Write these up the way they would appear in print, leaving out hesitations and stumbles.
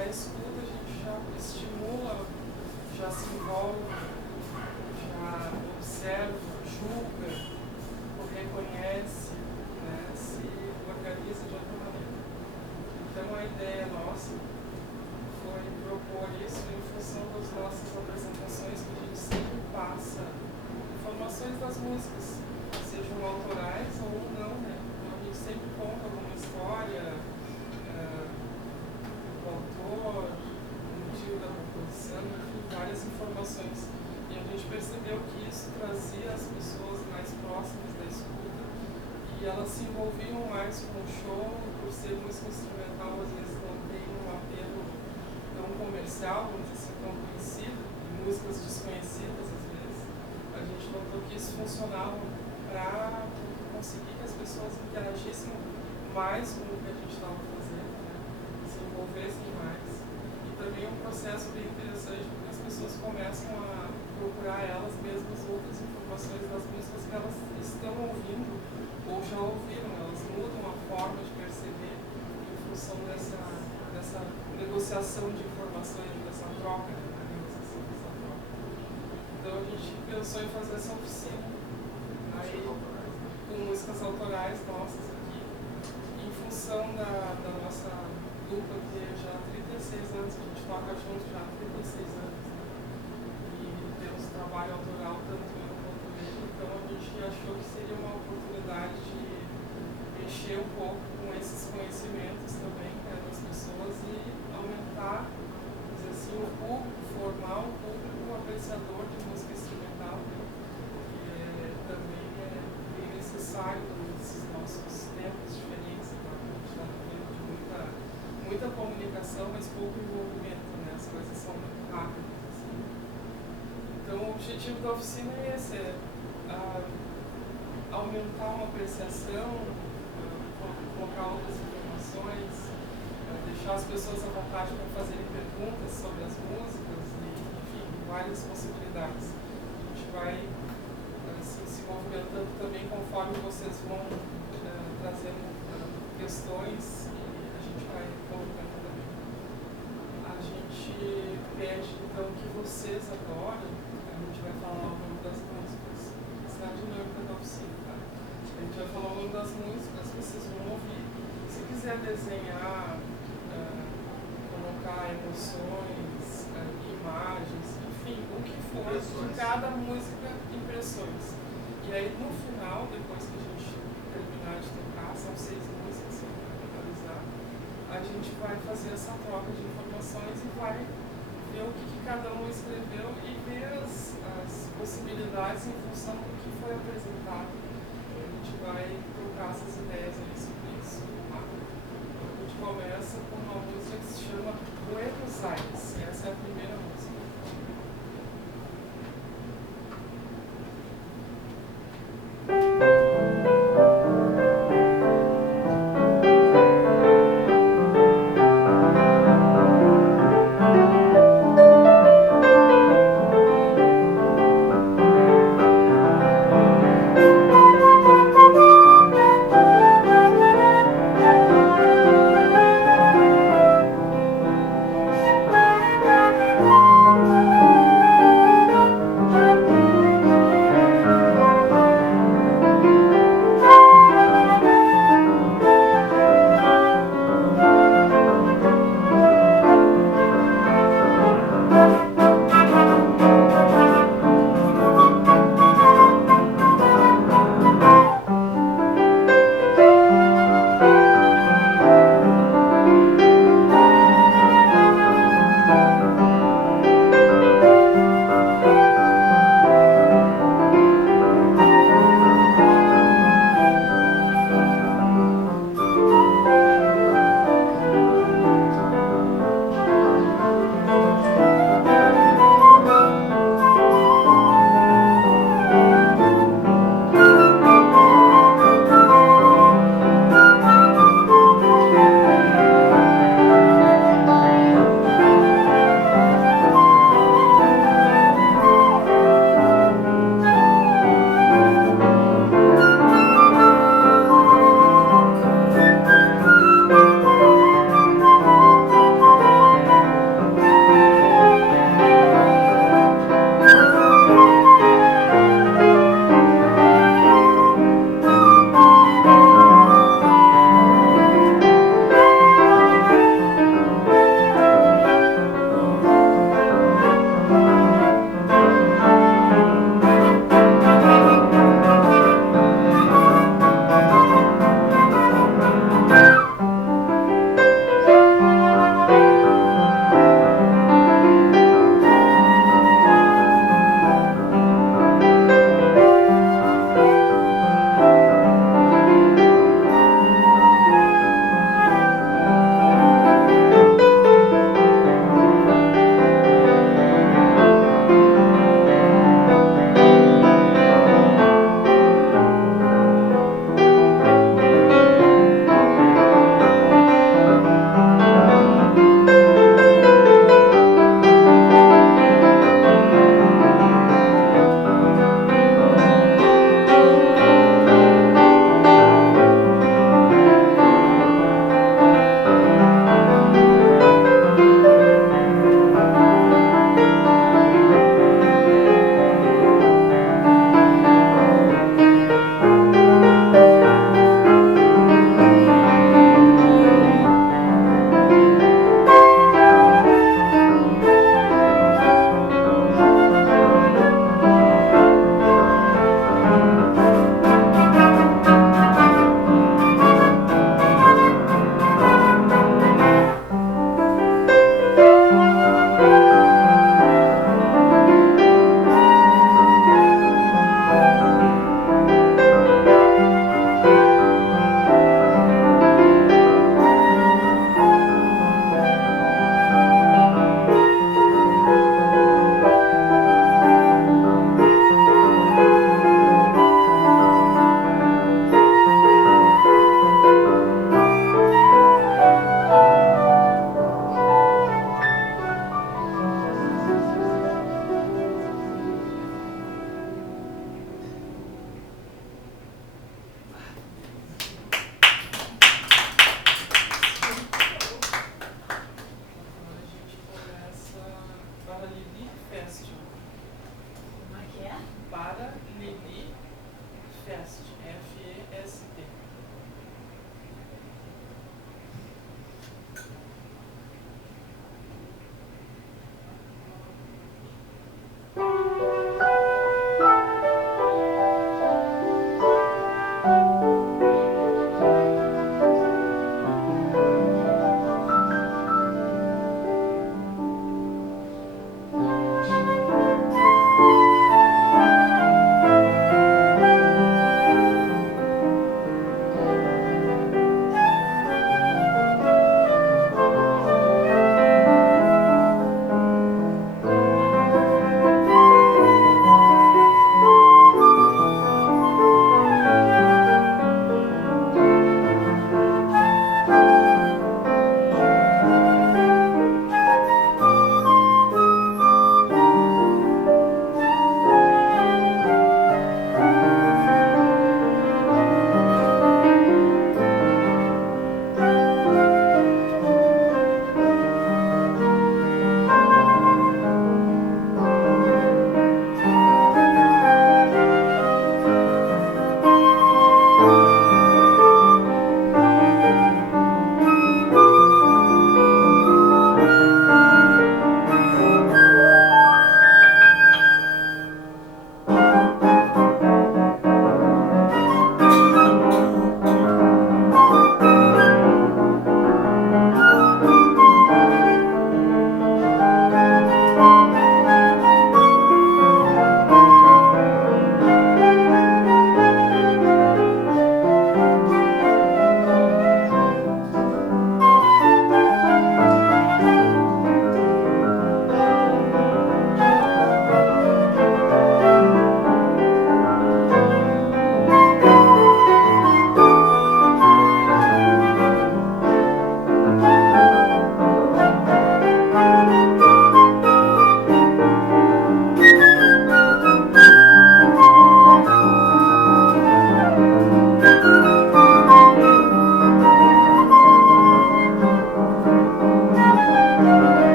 na escuta a gente já estimula, já se envolve, já observa, julga, reconhece, né, se organiza de outra maneira. Então a ideia nossa foi propor isso em função das nossas apresentações, que a gente sempre passa informações das músicas, sejam autorais ou não, né? Então a gente sempre conta alguma história do autor, do motivo da composição, enfim, várias informações. E a gente percebeu que isso trazia as pessoas mais próximas da escuta e elas se envolviam mais com o show, por ser música instrumental, às vezes não tem um apelo tão comercial, vamos dizer assim, tão conhecido, e músicas desconhecidas às vezes. A gente notou que isso funcionava para conseguir que as pessoas interagissem mais com o que a gente estava fazendo, né? Se envolvessem mais. E também é um processo bem interessante, porque as pessoas começam a procurar elas mesmas outras informações das músicas que elas estão ouvindo ou já ouviram. Elas mudam a forma de perceber em função dessa negociação de informações, dessa troca, né? A negociação dessa troca. Então a gente pensou em fazer essa oficina aí, com músicas autorais nossas aqui, em função da nossa dupla ter já 36 anos, que a gente toca junto já há 36 anos, né? E temos trabalho autoral tanto eu quanto ele, então a gente achou que seria uma oportunidade de mexer um pouco com esses conhecimentos também, né, das pessoas e aumentar, dizer assim, o público, formar um público apreciador de música instrumental, né, que também é bem necessário nesses nossos tempos diferentes, né? A gente está vivendo de muita comunicação, mas pouco envolvimento, né? As coisas são muito rápidas. Assim. Então o objetivo da oficina é esse, aumentar uma apreciação, colocar outras informações, deixar as pessoas à vontade para fazerem perguntas sobre as músicas e, enfim, várias possibilidades. A gente vai assim, se movimentando também conforme vocês vão trazendo questões e a gente vai colocando também. A gente pede então que vocês agora, a gente vai falar o nome das músicas, essa é a dinâmica da oficina, tá? A gente vai falar o nome das músicas, vocês vão ouvir. Se quiser desenhar, colocar emoções, imagens, enfim, o que for, de cada música, impressões. E aí no final, depois que a gente terminar de tocar, são 6 músicas para finalizar, a gente vai fazer essa troca de informações e vai ver o que cada um escreveu e ver as possibilidades em função do que foi apresentado. A gente vai trocar essas ideias aí sobre isso. Tá? A gente começa com uma música que se chama Buenos Aires. Essa é a primeira música.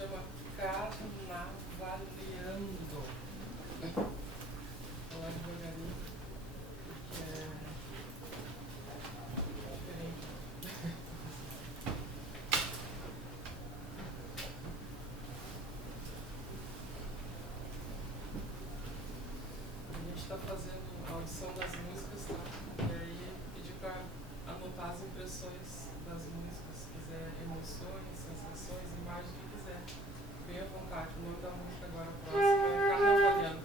chama Carnavaleando. Vou lá devagarinho, porque é diferente. A gente está fazendo a audição das músicas, tá? E aí pedir para anotar as impressões das músicas, se quiser emoções, sensações, imagens, o que quiser. Bem à vontade. O nome da música agora próxima é Carnavaleando.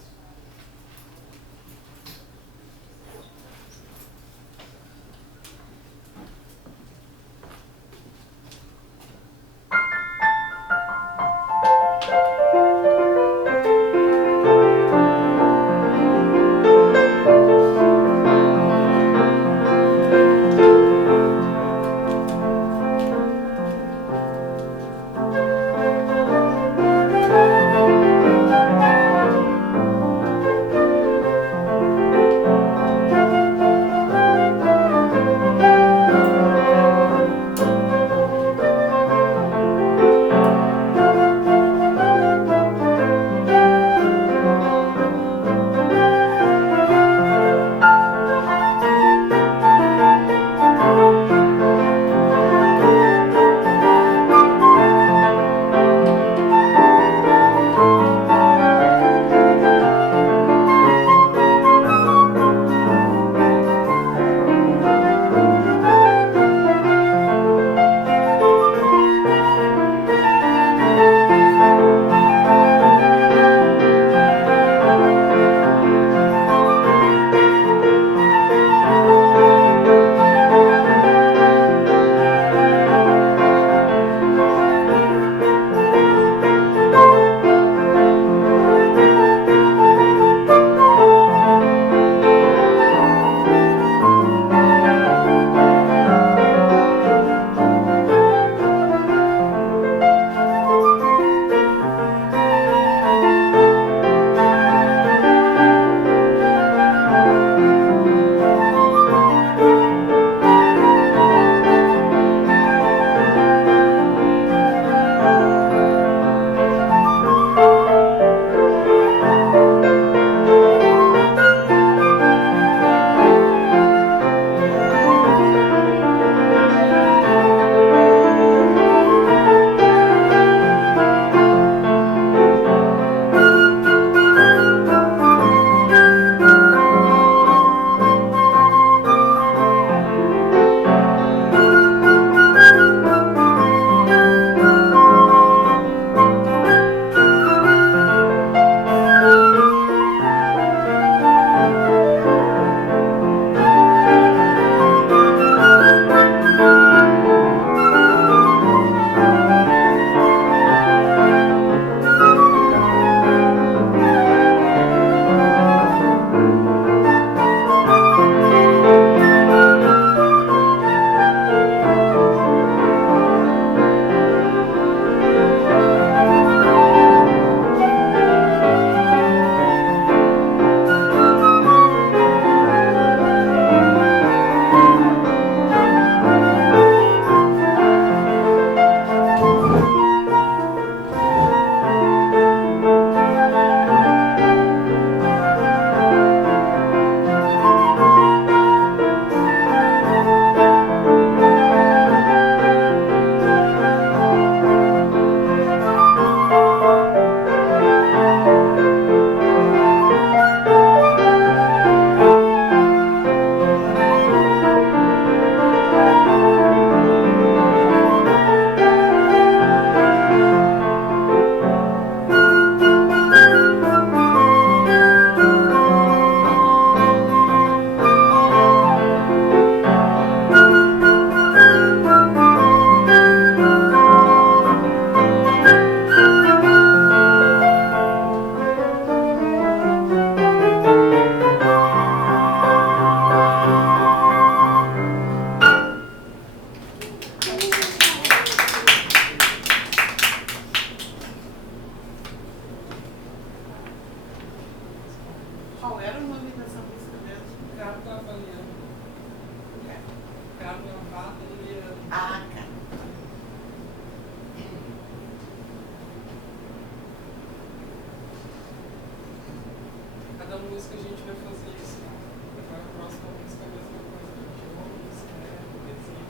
música a gente vai fazer isso, né? Agora a próxima música é a mesma coisa, a gente ouve, escreve, desenha,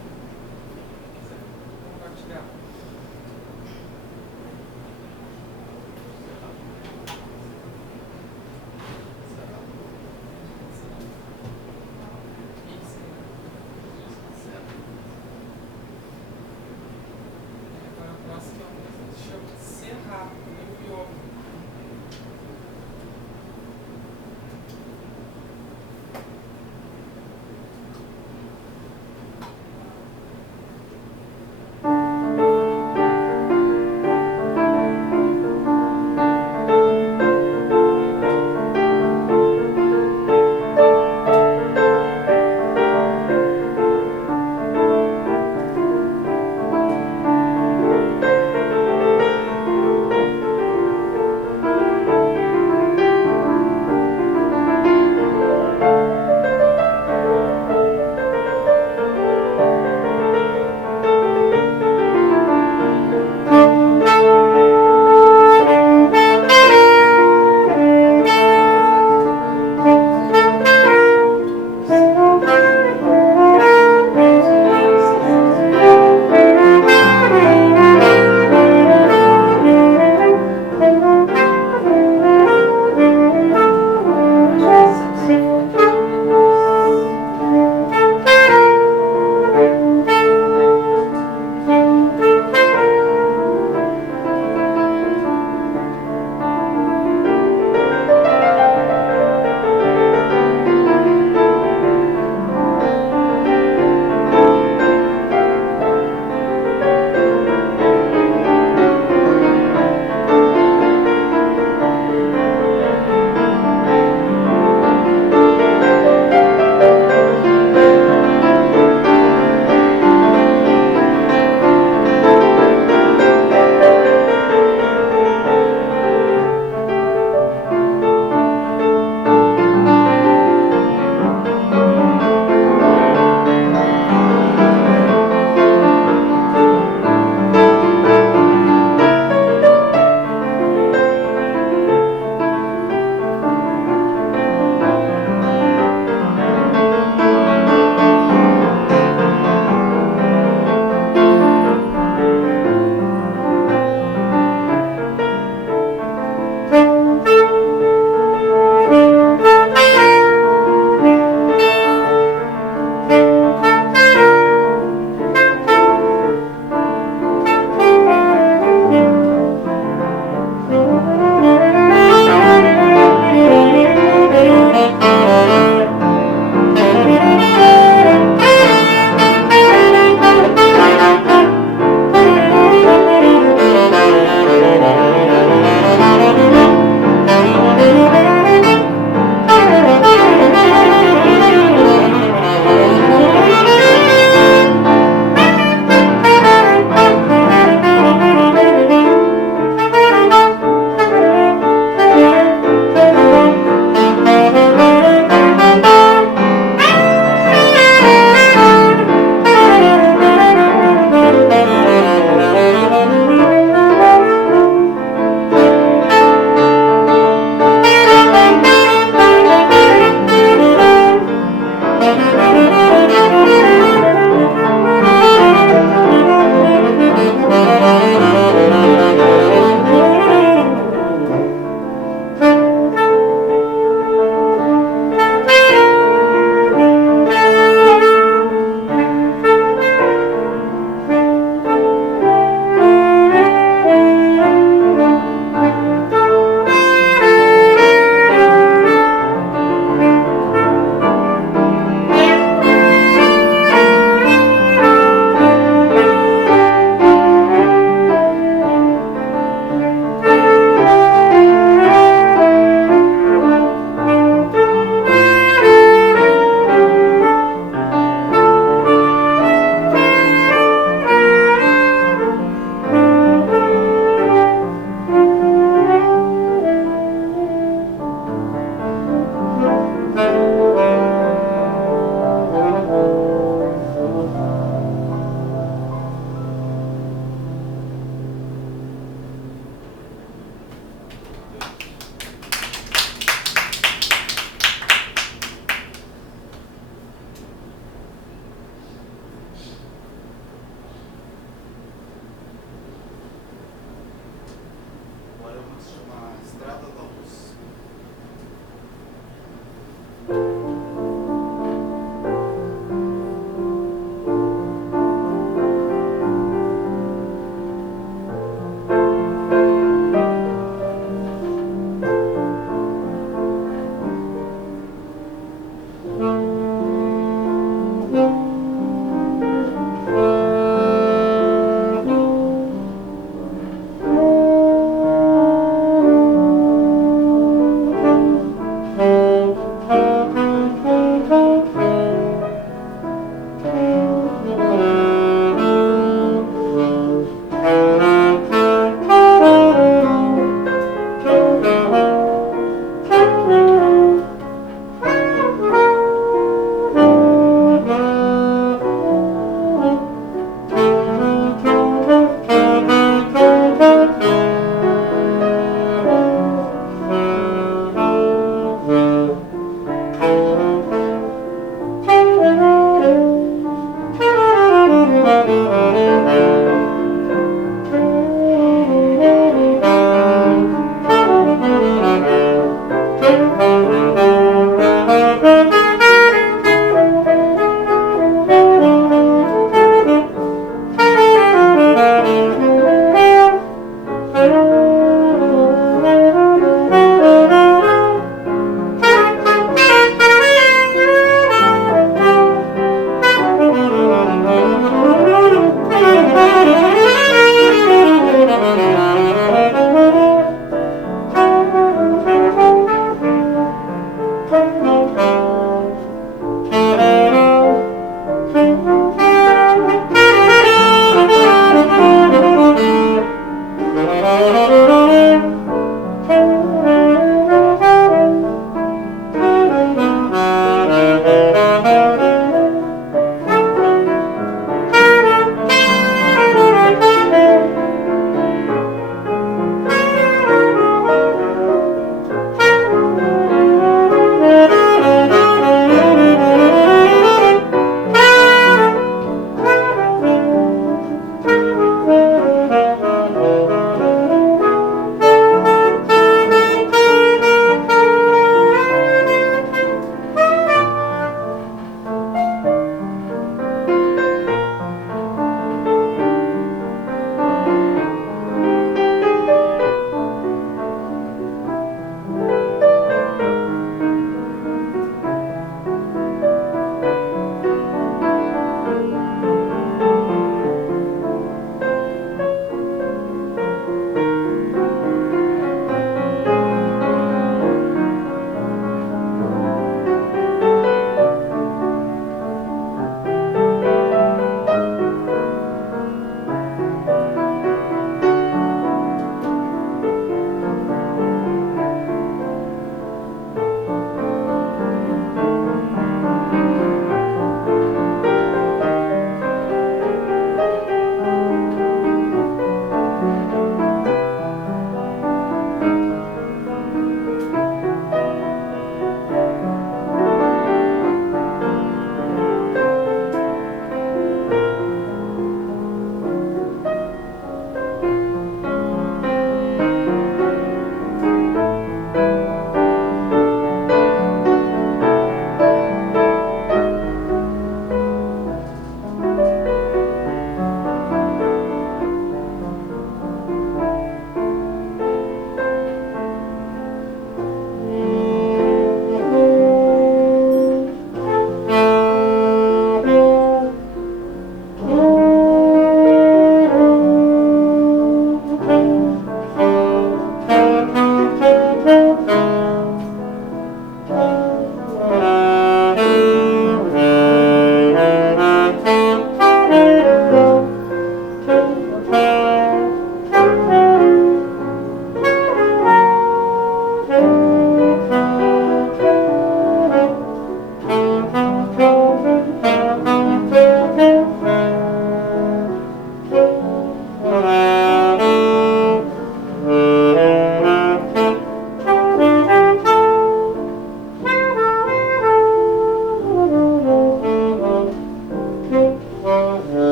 quem quiser compartilhar. Agora a próxima música se chama Serra, meu yoga.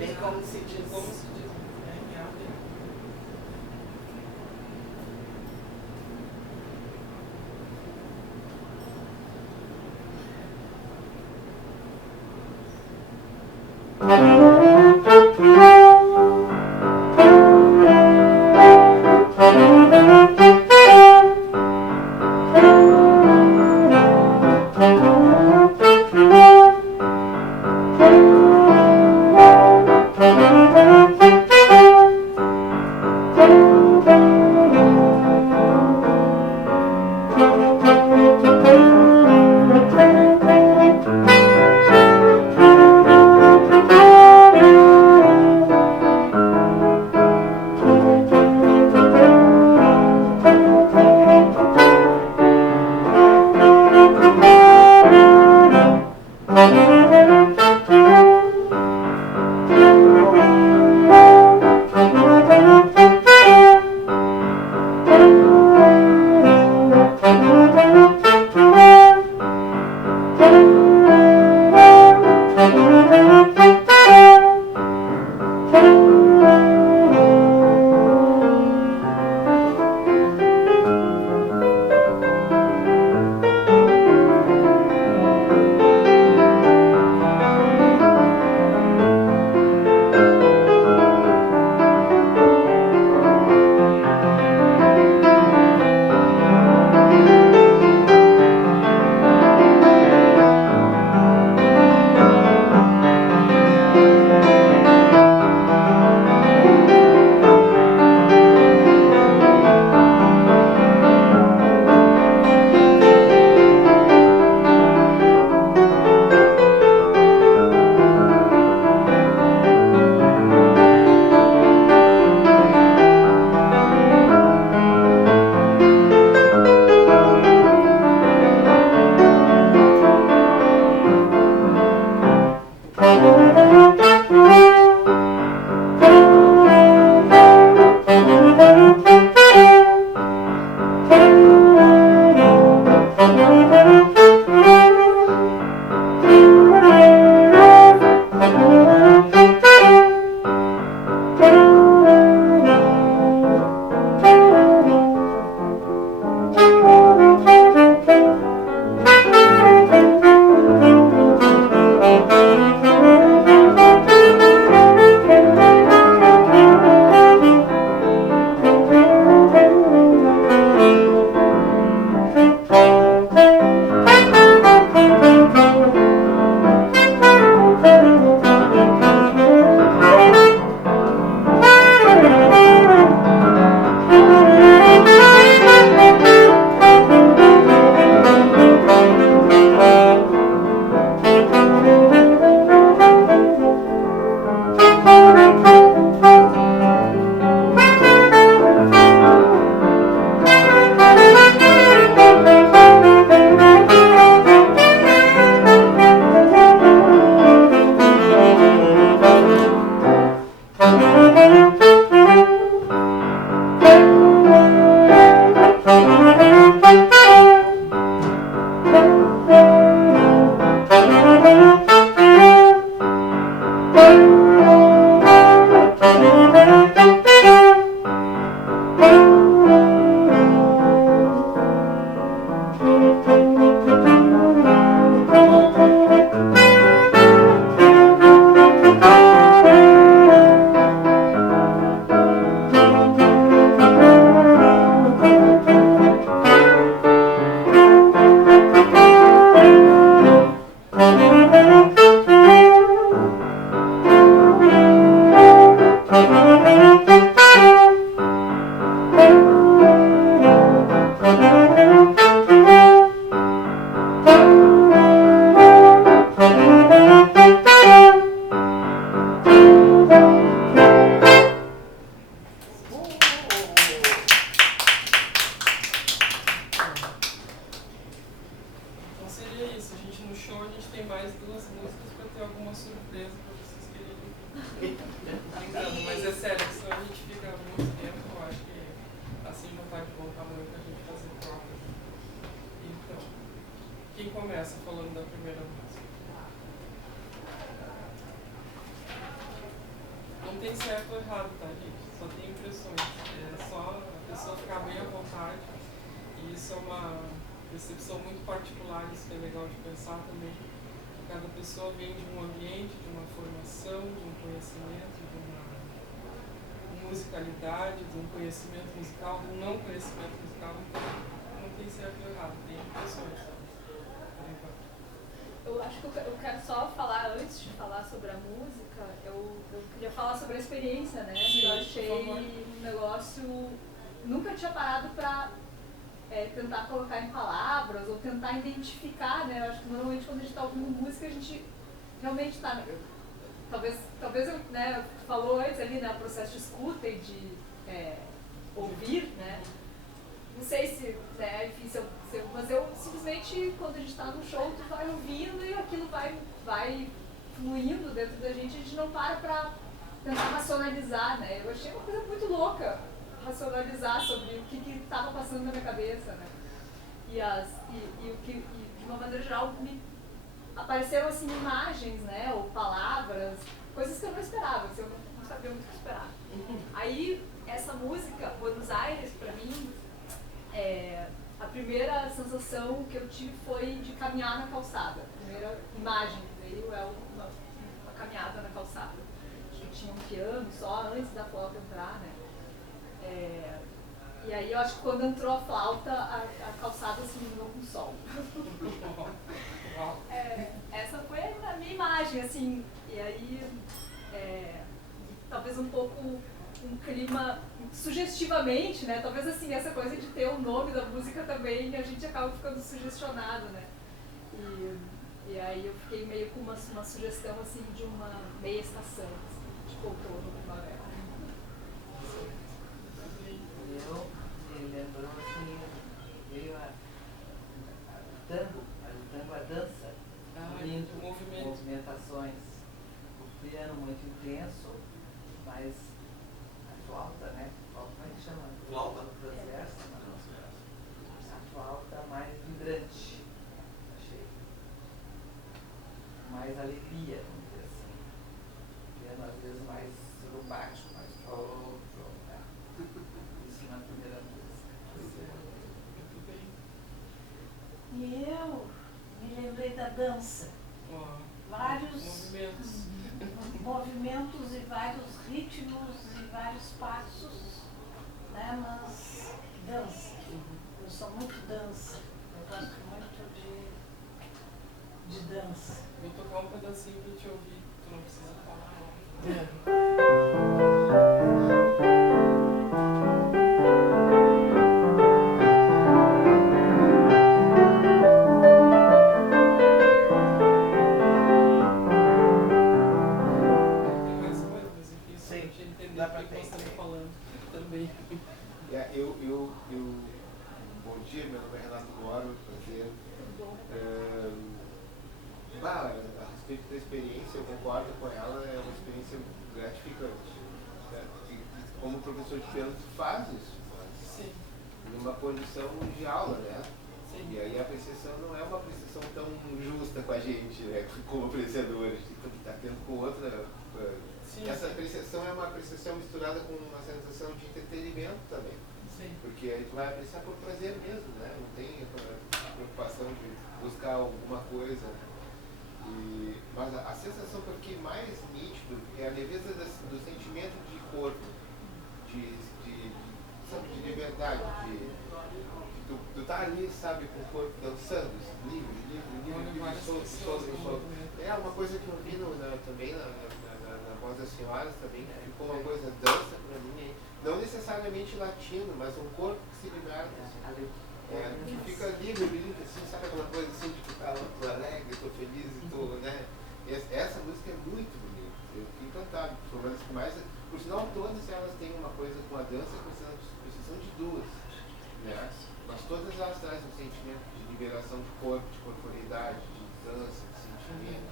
Bem como se diz. Como se diz, Não tem certo ou errado, tá, gente? Só tem impressões. É só a pessoa ficar bem à vontade. E isso é uma percepção muito particular, isso que é legal de pensar também. Que cada pessoa vem de um ambiente, de uma formação, de um conhecimento, de uma musicalidade, de um conhecimento musical, de um não conhecimento musical. Então, não tem certo ou errado, tem impressões. Eu acho que eu quero só falar, antes de falar sobre a música, eu queria falar sobre a experiência, né? Sim, eu achei um negócio... Nunca tinha parado pra tentar colocar em palavras ou tentar identificar, né? Eu acho que normalmente quando a gente tá ouvindo música, a gente realmente tá... Talvez eu, né, falou antes ali, né? O processo de escuta e de ouvir, né? Não sei se, né, enfim, mas eu simplesmente, quando a gente está no show, tu vai ouvindo e aquilo vai fluindo dentro da gente, a gente não para tentar racionalizar, né? Eu achei uma coisa muito louca racionalizar sobre o que estava passando na minha cabeça, né? E de uma maneira geral, me apareceram assim imagens, né, ou palavras, coisas que eu não esperava, assim, eu não sabia muito o que esperar. Aí, essa música, Buenos Aires, pra mim, a primeira sensação que eu tive foi de caminhar na calçada. A primeira imagem que veio é uma caminhada na calçada. Acho que tinha um piano só antes da flauta entrar, né? E aí eu acho que quando entrou a flauta, a calçada se iluminou com o sol. Essa foi a minha imagem, assim. E aí, talvez um pouco um clima sugestivamente, né? Talvez assim, essa coisa de ter o nome da música também, a gente acaba ficando sugestionado, né? E aí eu fiquei meio com uma sugestão assim de uma meia estação, assim, de outono, primavera. Eu me lembrou assim, veio a tango, a dança, lindo, movimentações, o piano muito intenso, mas a flauta, né? Flauta, como é que chama? Flauta transversa, a flauta mais vibrante, achei. Mais alegria, vamos dizer assim. O piano às vezes mais rumbático, mais né? Isso na primeira música. E eu me lembrei da dança. Vários movimentos e vários ritmos e vários passos, né? Mas dança. Eu sou muito dança. Eu gosto muito de dança. Vou tocar um pedacinho pra te ouvir, tu não precisa falar. Bom dia, meu nome é Renato Moro, prazer. A respeito da experiência, eu concordo com ela, é uma experiência gratificante. Certo? E como professor de piano, tu faz isso, Sim. numa condição de aula, né? Sim. E aí a apreciação não é uma apreciação tão justa com a gente, né? Como apreciadores, que está tendo com outra. Sim. Essa apreciação é uma apreciação misturada com uma sensação de entretenimento também. Sim. Porque aí tu vai apreciar por prazer mesmo, né? Não tem a preocupação de buscar alguma coisa, né? Mas a sensação que eu fiquei mais nítido é a leveza do sentimento de corpo, de liberdade, tu tá ali, sabe, com o corpo dançando, livre, solto. É uma coisa que eu vi também na voz das senhoras também, que ficou uma coisa dança pra mim, não necessariamente latino, mas um corpo que se liberta, que fica livre, assim, sabe aquela coisa assim de ficar tô alegre, tô feliz e tô, né? Essa música é muito bonita, eu fiquei encantado, foi uma das que mais, por sinal todas elas têm uma coisa com a dança, com exceção de duas, né? Mas todas elas trazem um sentimento de liberação de corpo, de corporeidade, de dança, de sentimento,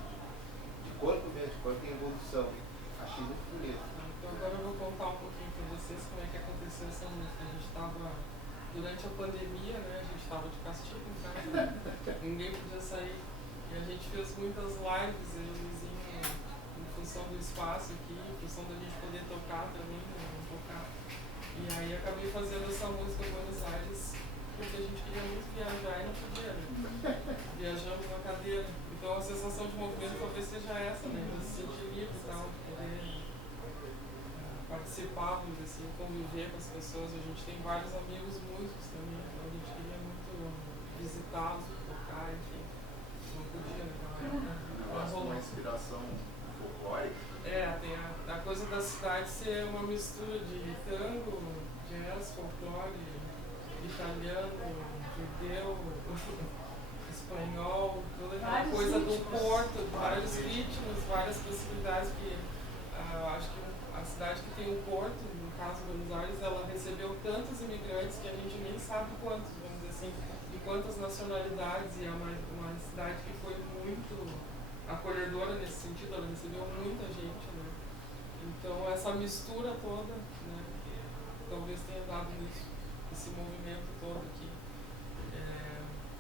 de corpo mesmo, de corpo em evolução. Achei muito bonito. Então agora eu vou contar um pouquinho para vocês como é que aconteceu essa música. A gente estava, durante a pandemia, né, a gente estava de castigo em casa, ninguém podia sair. E a gente fez muitas lives, eu e o Luizinho, no função do espaço aqui, em função da gente poder tocar também, né, tocar. E aí acabei fazendo essa música em Buenos Aires, porque a gente queria muito viajar e não podia, né? Viajamos na cadeira. Então a sensação de movimento talvez seja essa, né? De se sentir livre e tal, de poder participar, vamos dizer assim, conviver com as pessoas. A gente tem vários amigos músicos também, então a gente queria muito visitá-los, tocar, enfim. Não podia naquela época. Uma inspiração folclórica. Tem a coisa da cidade ser uma mistura de tango, jazz, folclore, italiano, judeu, espanhol, toda aquela Vários coisa ritmos. do porto, vários ritmos, várias possibilidades que acho que a cidade que tem um porto, no caso Buenos Aires, ela recebeu tantos imigrantes que a gente nem sabe quantos, vamos dizer assim, de quantas nacionalidades, e é uma cidade que foi muito acolhedora nesse sentido, ela recebeu muita gente, né? Então essa mistura toda, né, talvez tenha dado nisso, esse movimento todo aqui.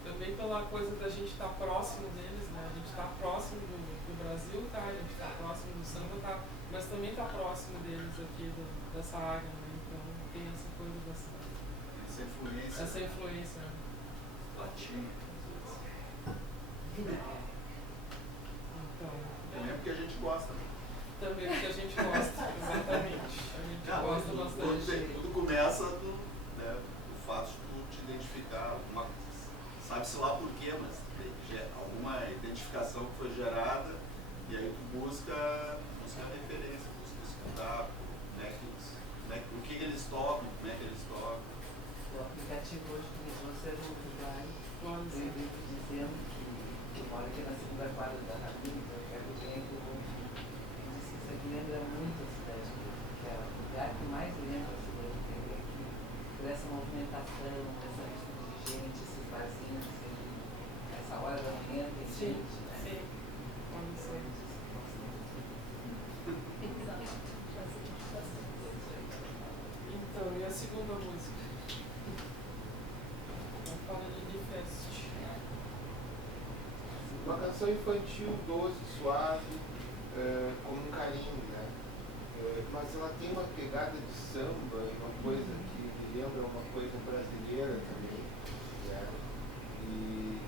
Também pela coisa da gente estar próximo deles, né? A gente está próximo do Brasil, tá? A gente está próximo do samba, tá? Mas também está próximo deles aqui, dessa área, né? Então tem essa coisa dessa... Essa influência. Essa influência. Latina. Então... Também porque a gente gosta. Também porque a gente gosta, exatamente. A gente gosta bastante. Tudo começa do fato de tu te identificar, sabe-se lá por quê, mas alguma identificação que foi gerada, e aí tu busca a referência, busca escutar o que eles tocam, como é que eles tocam. O aplicativo hoje que me trouxe no Uruguai, dizendo que mora aqui na segunda quadra da Rabina, que eu quero bem, que disse que isso aqui lembra muito a cidade, que é o lugar que mais lembra a cidade, aqui, por essa movimentação, essa mistura de gente, esses barzinhos, essa hora da manhã tem gente. Sim, pode ser. Então, e a segunda música? Vamos falar de Fest. Uma canção infantil, doce, suave, com um carinho, né? Mas ela tem uma pegada de samba, uma coisa que me lembra uma coisa brasileira também, né? E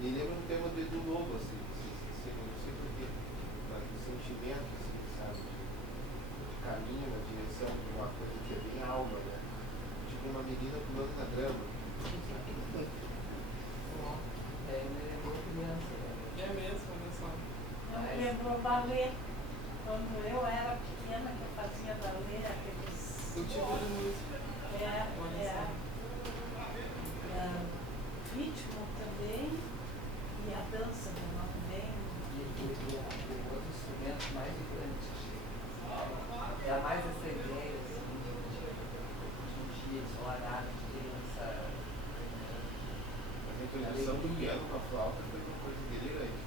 me lembra um tema do Edu Lobo, assim, não sei porquê, mas o sentimento, assim, sabe? De caminho na direção de uma coisa que é bem alma, né? Tipo uma menina pulando na grama. Me lembrou criança. É mesmo, olha só. Me lembrou balé. Quando eu era pequena, que eu fazia balé, aqueles... Cultivo de música. Ritmo também, e a dança também. E o outro instrumento mais importante, dá mais essa ideia assim, de um dia ensolarado, de criança. A introdução do piano com a flauta foi uma coisa delirante,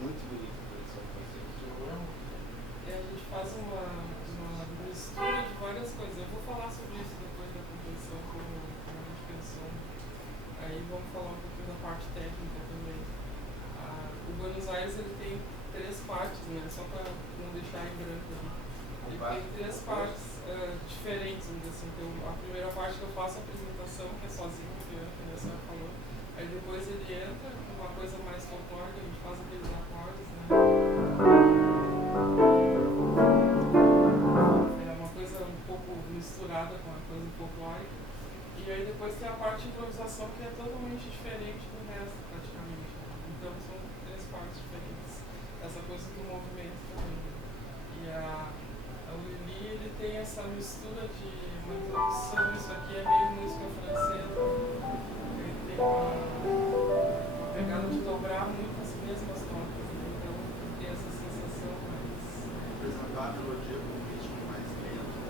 muito bonita a introdução que vocês. A gente faz uma mistura de várias coisas. Eu vou falar sobre isso depois da composição, como a gente pensou. Aí vamos falar um pouquinho da parte técnica também. O Buenos Aires ele tem 3 partes, né? Só para não deixar em branco ali. Ele tem 3 partes diferentes, vamos dizer assim. Então, a primeira parte que eu faço a apresentação, que é sozinho no piano, que a senhora falou. Aí depois ele entra com uma coisa mais folclórica, a gente faz aqueles acordes, né? É uma coisa um pouco misturada com a coisa folclórica. E aí depois tem a parte de improvisação, que é totalmente diferente do resto, praticamente. Então são 3 partes diferentes. Essa coisa do movimento também. E o Lili, ele tem essa mistura de uma introdução, isso aqui é meio música francesa. Ele tem uma pegada de dobrar muito as mesmas notas, né? Então tem essa sensação mais... Apresentar a melodia com um ritmo mais lento,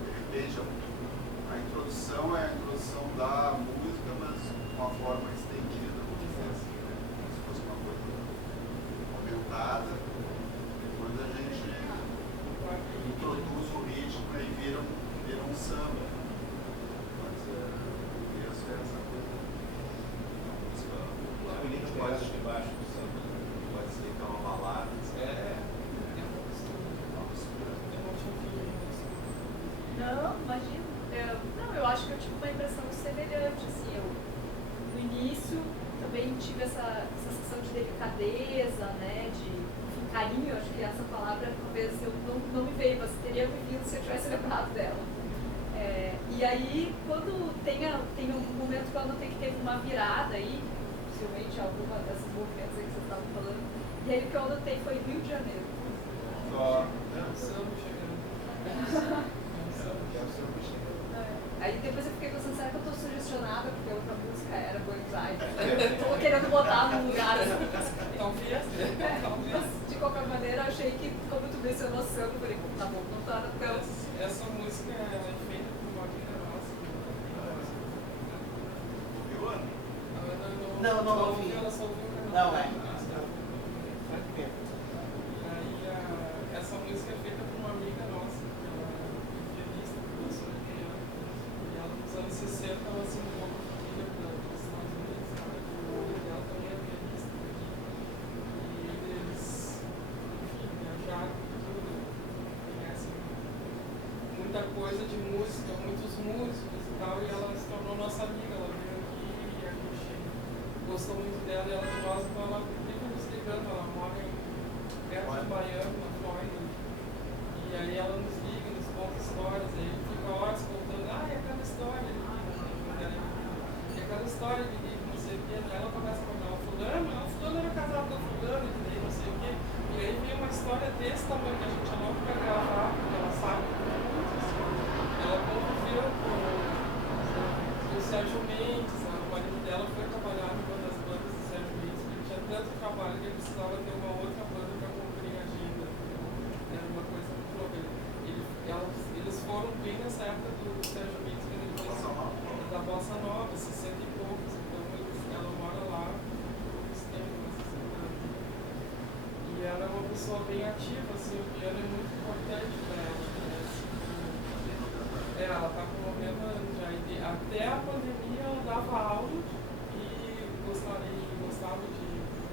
de repente a introdução é a introdução da música, mas de uma forma estendida, vamos dizer assim, né? Como se fosse uma coisa aumentada. Depois a gente introduz o ritmo e vira um samba. Mas isso é essa coisa. A música popular, a gente pode de baixo do samba. é uma balada. Não, imagina. Eu acho que eu tive uma impressão semelhante, assim, no início também tive essa sensação de delicadeza, né, de carinho, acho que essa palavra talvez eu não me veio, mas teria me vindo se eu tivesse lembrado dela. E aí, quando tem um momento que eu notei que teve uma virada aí, possivelmente alguma desses movimentos aí que vocês estavam falando, e aí o que eu notei foi Rio de Janeiro. Aí depois eu fiquei pensando, será que eu estou sugestionada porque a outra música era Buenos Aires? Estou querendo botar num lugar assim. Mas de qualquer maneira, achei que, como tu mencionou samba, eu falei, tá bom, não tá tão... Essa música é feita por uma amiga nossa. Não ouvi. Ela só ouviu. Não, é. Aí essa música é feita por uma amiga nossa, que ela é pianista, professora de piano. E ela nos anos 60 ela se mudou com a família para os Estados Unidos, sabe? E ela também é pianista aqui. E eles, enfim, viajaram por tudo, conhecem muita coisa de música, muitos músicos e tal, e ela se tornou nossa amiga. Ela veio aqui e a gente gostou muito dela e ela de nós, então ela vive nos ligando. Ela mora perto de Miami, na Flórida. E aí ela nos liga, nos conta histórias, aí fica horas contando, é aquela história, e aquela história de não sei o que, aí ela começa a contar, fulano era casado com fulano, e daí não sei o que, e aí vem uma história desse tamanho que a gente é louco pra gravar, porque ela sabe muito, assim. Ela conviveu com o Sérgio Mendes, o marido dela foi trabalhar numa das bandas do Sérgio Mendes, porque ele tinha tanto trabalho que ele precisava ter uma outra banda para cumprir a agenda. Era uma coisa muito louca. Eles foram bem nessa época do Sérgio Mendes, que ele foi da Bossa Nova, 60 e poucos, então ela mora lá por esse tempo, 60 anos. E ela é uma pessoa bem ativa, assim, o piano é muito importante para ela. Ela está com 90 anos já, e até a pandemia ela dava aula e gostava de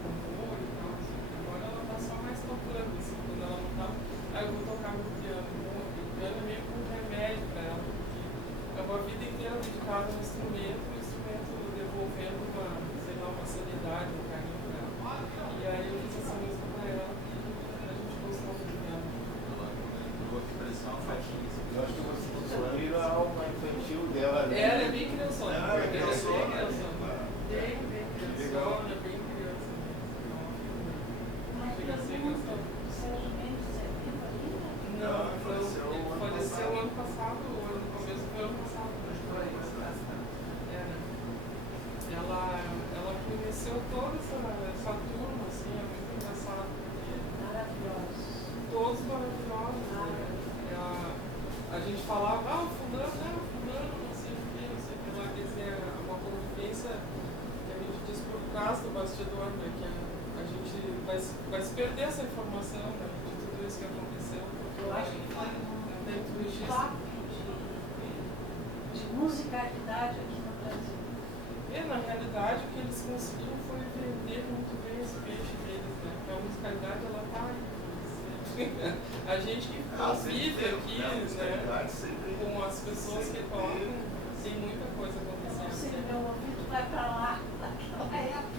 compor e tal. Assim. Agora ela está só mais tocando, assim, quando ela não está, aí eu vou tocar meu piano. O piano é meio que um remédio para ela, porque é uma vida inteira dedicada ao instrumento, o instrumento devolvendo uma seriedade, um carinho para ela. E aí eu fiz essa música para ela e a gente gostou do piano. Eu acho que você construiu a alma infantil dela, né? Ela é bem criançona. Ela é criançona. Bem criançona, bem criança. Mas pergunta, o Sérgio Mendes é vivo ainda? Não, ele faleceu ano passado, ou no começo do ano passado. Ela conheceu toda essa turma, assim, é muito engraçado. Maravilhosos. Todos maravilhosos. A gente falava, o fulano, não sei o que, lá, quer dizer, uma convivência que a gente diz por trás do bastidor, né, que a gente vai se perder essa informação, né, de tudo isso que aconteceu. Eu acho que foi um toque de musicalidade aqui no Brasil. Na realidade, o que eles conseguiram foi vender muito bem esse peixe deles, né, porque a musicalidade, ela tá aí. A gente que convive aqui, né, com as pessoas que tocam, tem muita coisa acontecendo. Se meu ouvido vai para lá, naquela época.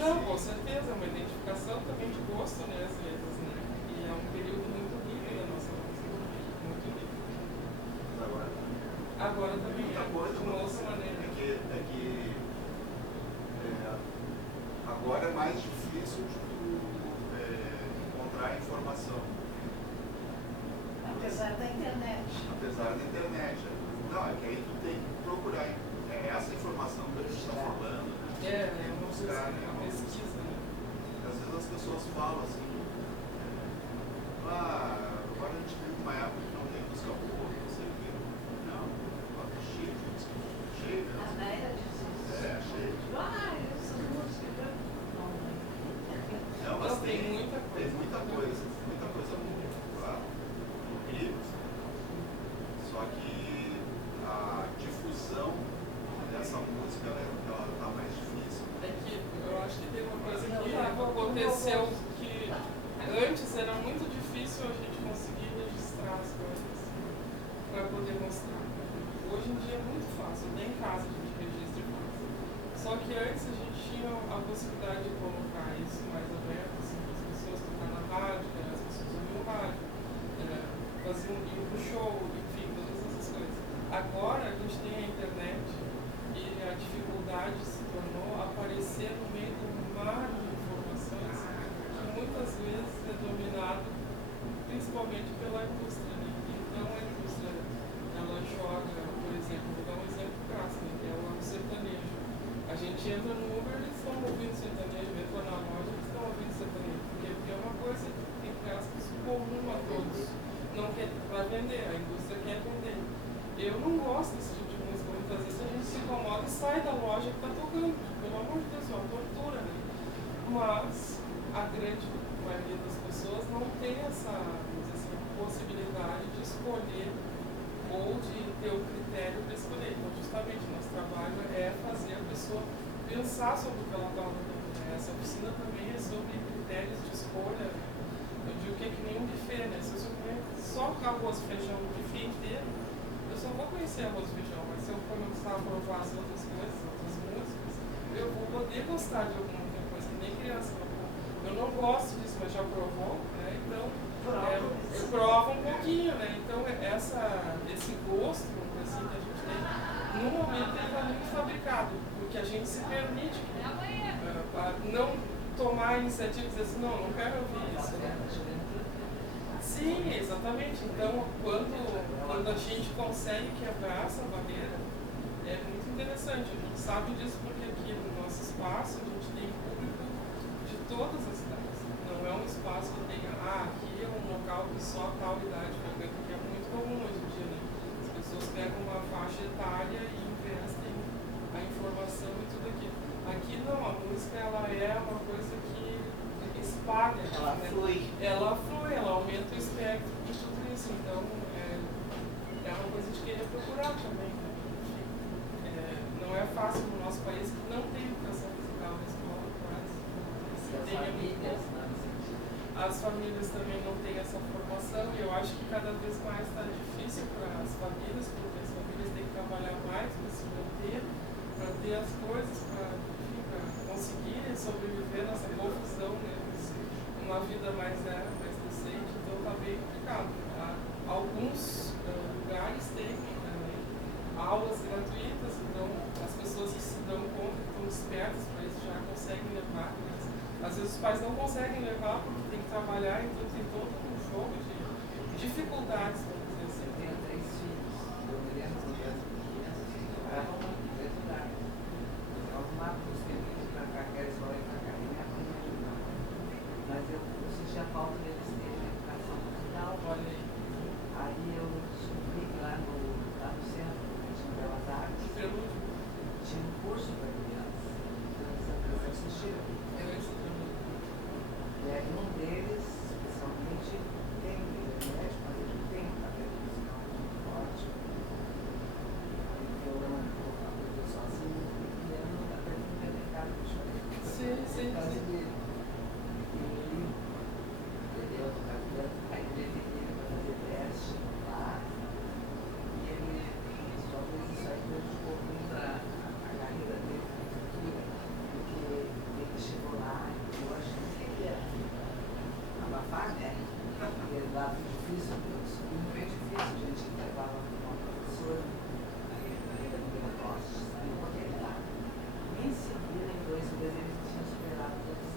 Não, com certeza, é uma identificação também de gosto, né, às vezes, né, e é um período muito rico da nossa música, muito rico. Agora também é, de uma outra maneira. Agora é mais difícil de encontrar informação. Apesar da internet. Não, é que aí tu tem que procurar essa informação que a gente está falando. Né? É uma pesquisa, né? Às vezes as pessoas falam assim, agora a gente tem uma época que não tem música boa, não sei o quê. Não, é cheio de música, cheio mesmo. A Naira diz isso. Cheio. Essa música. Não, mas tem muita coisa boa, claro, incrível. Só que a difusão dessa música, ela tá mais difícil. É que eu acho que tem uma coisa que aconteceu que a possibilidade de colocar isso mais aberto, assim, para as pessoas tocar na rádio, as pessoas ouvir o rádio, fazer ir pro show, enfim, todas essas coisas. Agora a gente tem a internet e a dificuldade se tornou aparecer no meio de um mar de informações que muitas vezes é dominado principalmente pela indústria, né? Então a indústria, ela joga, por exemplo, vou dar um exemplo clássico, né? Que é o sertanejo. A gente entra no Uber, eles estão ouvindo sertanejo, entra na loja, eles estão ouvindo sertanejo, porque é uma coisa que, entre aspas, comum a todos. Não quer para vender, a indústria quer vender. Eu não gosto desse tipo de música, muitas vezes a gente se incomoda e sai da loja que está tocando. Pelo amor de Deus, é uma tortura, né? Mas a grande maioria das pessoas não tem essa, vamos dizer assim, possibilidade de escolher ou de ter o critério para escolher. Então, justamente, nosso trabalho é fazer a pessoa pensar sobre o que ela está ouvindo. Essa oficina também é sobre critérios de escolha. Eu digo que é que nem um buffet, né? Se eu comer só arroz e feijão no buffet inteiro, eu só vou conhecer arroz e feijão, mas se eu começar a provar as outras coisas, outras músicas, eu vou poder gostar de alguma outra coisa, que nem criança. Eu não gosto disso, mas já provou, né? Então, eu provo um pouquinho, né? Então, esse gosto assim, que a gente tem, no momento ele está muito fabricado, porque a gente se permite não tomar a iniciativa e dizer assim, não quero ouvir isso. Sim, exatamente. Então, quando a gente consegue quebrar essa barreira, é muito interessante. A gente sabe disso porque aqui no nosso espaço a gente tem público de todas as idades. Não é um espaço que tenha, aqui é um local que só tal idade frequenta, que é muito comum hoje em dia, né? As pessoas pegam uma faixa etária e investem a informação e tudo aquilo. Aqui não, a música ela é uma coisa que espalha. Ela flui. Ela flui, ela aumenta o espectro de tudo isso. Então, é uma coisa de querer procurar também. Né? Enfim, não é fácil no nosso país que não tem educação musical na escola, as famílias também não têm essa formação e eu acho que cada vez mais está difícil para as famílias, porque as famílias têm que trabalhar mais para se manter, para ter as coisas, para conseguirem sobreviver nessa confusão, né? Uma vida mais decente, então está bem complicado. Alguns lugares têm aulas gratuitas, então as pessoas que se dão conta, que estão despertas para isso, já conseguem levar. Às vezes os pais não conseguem levar porque tem que trabalhar, então tem todo um jogo de dificuldades, vamos dizer assim. Eu tenho 3 filhos, eu me lembro quando eu era criança, eles tocavam muito, desde o lugar. Eu arrumava os filhos para cá, quero escola e para cá, e minha mãe me ajudava. Mas eu sentia a falta deles terem educação musical. Olha aí. Aí eu descobri que lá no centro, tinha Belas Artes, tinha um curso para crianças. Então eles assistiram. E aí um deles, especialmente, tem médico, mas ele tem um cabelo musical muito forte. Violão, uma coisa sozinho, e piano até no mercado de chorar. Sim. Brasileiro. E ele aprendeu a tocar piano, aí ele veio para fazer teste lá. E ele, talvez isso aí prejudicou muito a carreira dele futura, porque ele chegou lá e eu achei que ele ia abafar, né? Porque lá foi difícil, muito bem difícil, a gente levava uma professora, ainda no Belotostes, e eu botei ele lá. Em seguida, em 2 meses, ele tinha superado todos os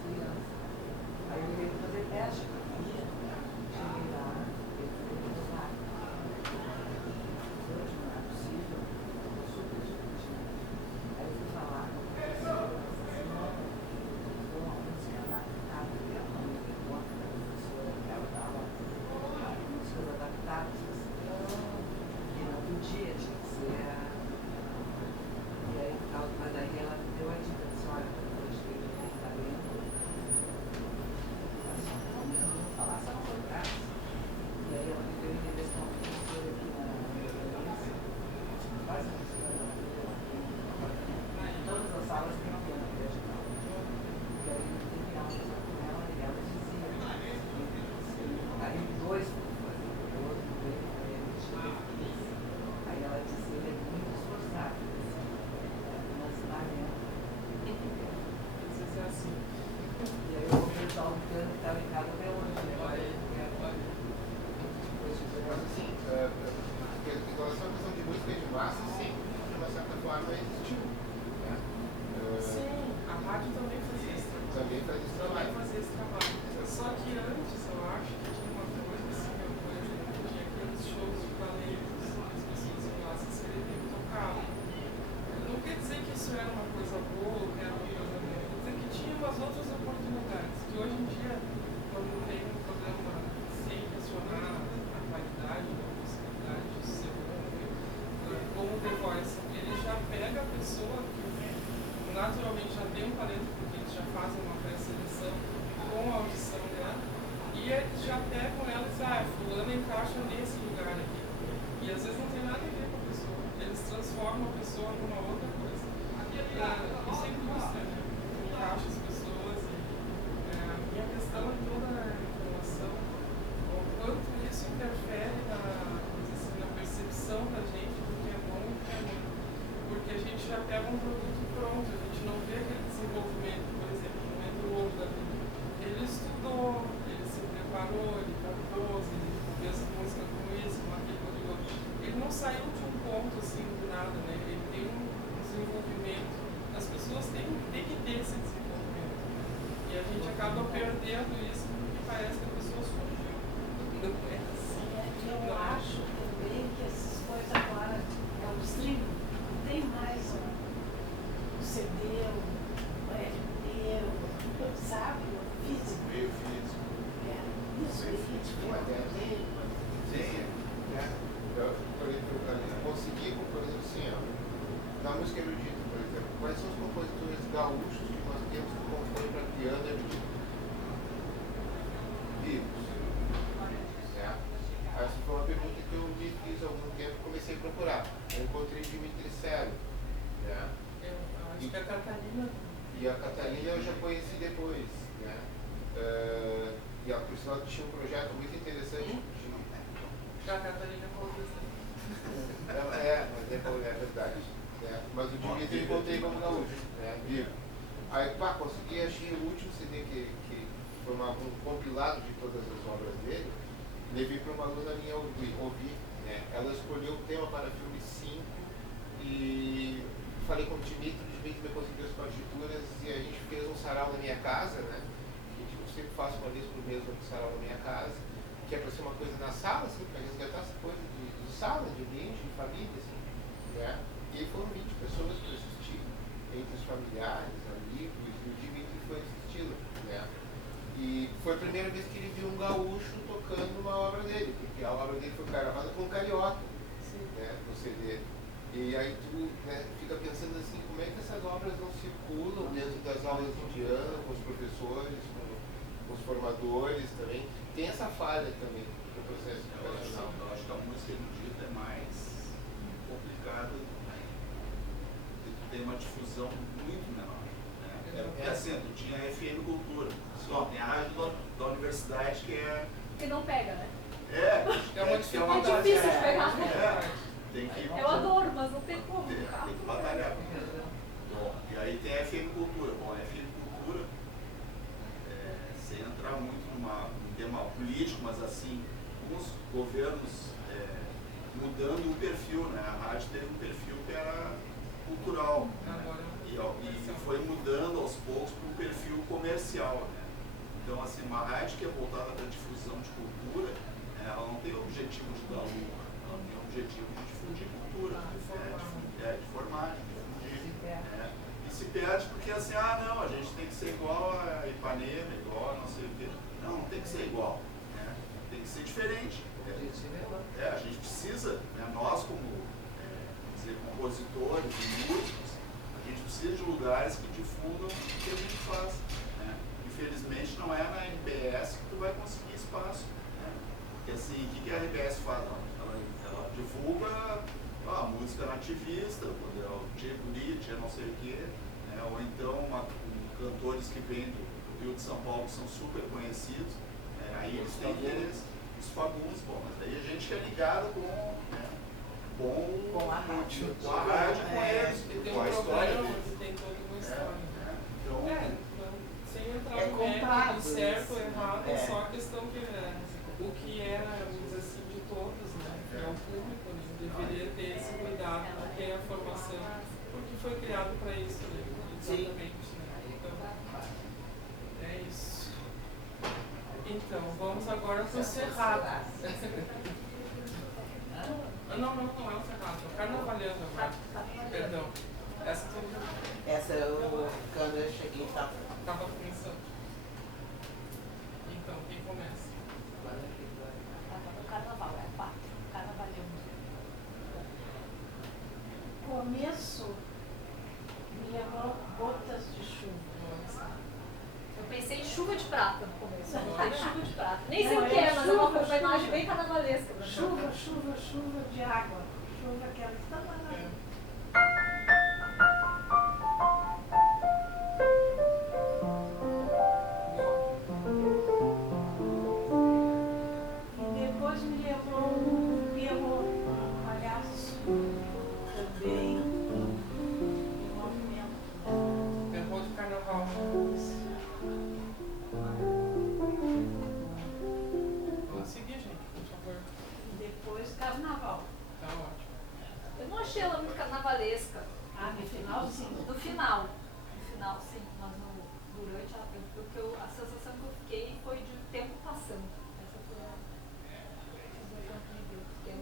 também faz esse trabalho. Fazer esse trabalho. Só que antes eu acho que tinha uma coisa assim, eu tinha aqueles shows de balé, as pessoas iam lá se inscreviam e tocavam. Não quer dizer que isso era uma coisa boa, que era uma coisa boa, quer dizer que tinha umas outras oportunidades, que hoje em dia, quando tem um programa sem questionar a qualidade, a possibilidade de ser bom, como o The Voice, ele já pega a pessoa que naturalmente já tem um talento, porque eles já fazem uma pré-seleção com a audição dela, e eles já pegam ela e dizem, fulano encaixa nesse lugar aqui. E às vezes não tem nada a ver com a pessoa. Eles transformam a pessoa numa outra coisa. Isso é indústria, né? Encaixa as pessoas e a minha questão é toda a informação, o quanto isso interfere na percepção da gente do que é bom e do que é ruim. Porque a gente já pega um produto pronto, a gente não vê aquele desenvolvimento, por exemplo, no momento Lobo da vida. Ele estudou, ele se preparou, ele compôs, ele fez música com isso, com aquele, com aquele outro. Ele não saiu de um ponto assim do nada, né? Ele tem um desenvolvimento, as pessoas têm que ter esse desenvolvimento. E a gente acaba perdendo isso porque parece que a pessoa surgiu. Não é assim. Eu acho também que essas coisas agora é o streaming. Tem mais o CD, o LP, sabe? O físico. Meio físico. Isso, Meio físico. Sim, por exemplo, consegui, por exemplo, assim, na música erudita, por exemplo, quais são os compositores gaúchos que nós temos que compõem para piano erudito? Vivos. Essa foi uma pergunta que eu me fiz há algum tempo e comecei a procurar. Eu encontrei Dimitri Celo. Né? Eu acho que a Catalina. E a Catalina eu já conheci depois. Né? E a pessoa tinha um projeto muito interessante. A Catalina Paulista. Mas é verdade. Né? Mas o Dimitri eu encontrei como gaúcho. Né? Vivo. Aí, consegui, achei o último CD que foi um compilado de todas as obras dele. Levei para uma aluna minha ouvir, né? Ela escolheu o tema para filme 5 e falei com o Dimitri, me conseguiu as partituras e a gente fez um sarau na minha casa, né? Que eu sempre faço uma vez por mês um sarau na minha casa, que é para ser uma coisa na sala, assim, para resgatar essa coisa de sala, de ambiente, de família, assim, né? E foram 20 pessoas que assistiram, entre os familiares, amigos, e o Dimitri foi assistindo, né? E foi a primeira vez que ele viu um gaúcho tocando uma obra dele, porque a obra dele foi gravada com um carioca, né, no CD. E aí tu, né, fica pensando assim, como é que essas obras não circulam dentro das aulas de piano, com os professores, com os formadores também. Tem essa falha também no processo educacional. Eu acho que a música erudita é mais complicada, porque tu tem uma difusão muito menor. Porque assim, tu tinha a FM Cultura, só tem a rádio da universidade que é... Que não pega, né? É uma dificuldade. É difícil de pegar. Tem que, eu adoro, mas não tem como. Tem que batalhar. Bom, e aí tem a FM Cultura. Bom, a FM Cultura, sem entrar muito num tema político, mas assim, alguns governos mudando o perfil, né? A rádio teve um perfil que era cultural, né? E foi mudando aos poucos para um perfil comercial, né? Então, assim, uma rádio que é voltada para a difusão de cultura, ela não tem o objetivo de dar lucro, ela tem o objetivo de difundir cultura, de formar, de difundir. E se perde porque, assim, não, a gente tem que ser igual a Ipanema, igual a não sei o quê. Não tem que ser igual, né? Tem que ser diferente. A gente precisa, né, nós como compositores e músicos, a gente precisa de lugares que difundam o que a gente faz. Né? Infelizmente não é na RBS que tu vai conseguir espaço. Né? Porque assim, o que a RBS faz? Ela divulga a música nativista, quando é o Tia Bonita, não sei o quê, né? Ou então cantores que vêm do Rio de São Paulo que são super conhecidos, aí eles têm interesse. Os fagundos, bom, mas daí a gente é ligado com a rádio, com eles, tem com a história deles. Tem toda uma história. Então, sem entrar no mérito certo ou errado, é só a questão que o que é, vamos dizer assim, de todos, né? É o público, né? Deveria ter esse cuidado, porque é a formação, porque foi criado para isso, né? Exatamente. Né? Então, Então, vamos agora para o Cerrado. Não é o Cerrado, é o Carnavalesco agora. Perdão. Essa quando eu cheguei estava começando. Então, quem começa? O carnaval, é 4. Carnavalesco. Começo me lembrou Gotas de Chuva. Eu pensei em chuva de prata no começo. Chuva de prata. Nem sei Não, o que é, mas é uma chuva, imagem bem carnavalesca. Chuva de água. Chuva que ela está lá. E depois me lembrou um pelo palhaço também em movimento. Terror de carnaval. Vamos seguir, gente, por favor. Depois carnaval. Tá ótimo. Eu não achei ela muito carnavalesca. No finalzinho. No final. No final, sim. Mas durante a sensação que eu fiquei foi de tempo passando. Essa foi a sensação que me deu.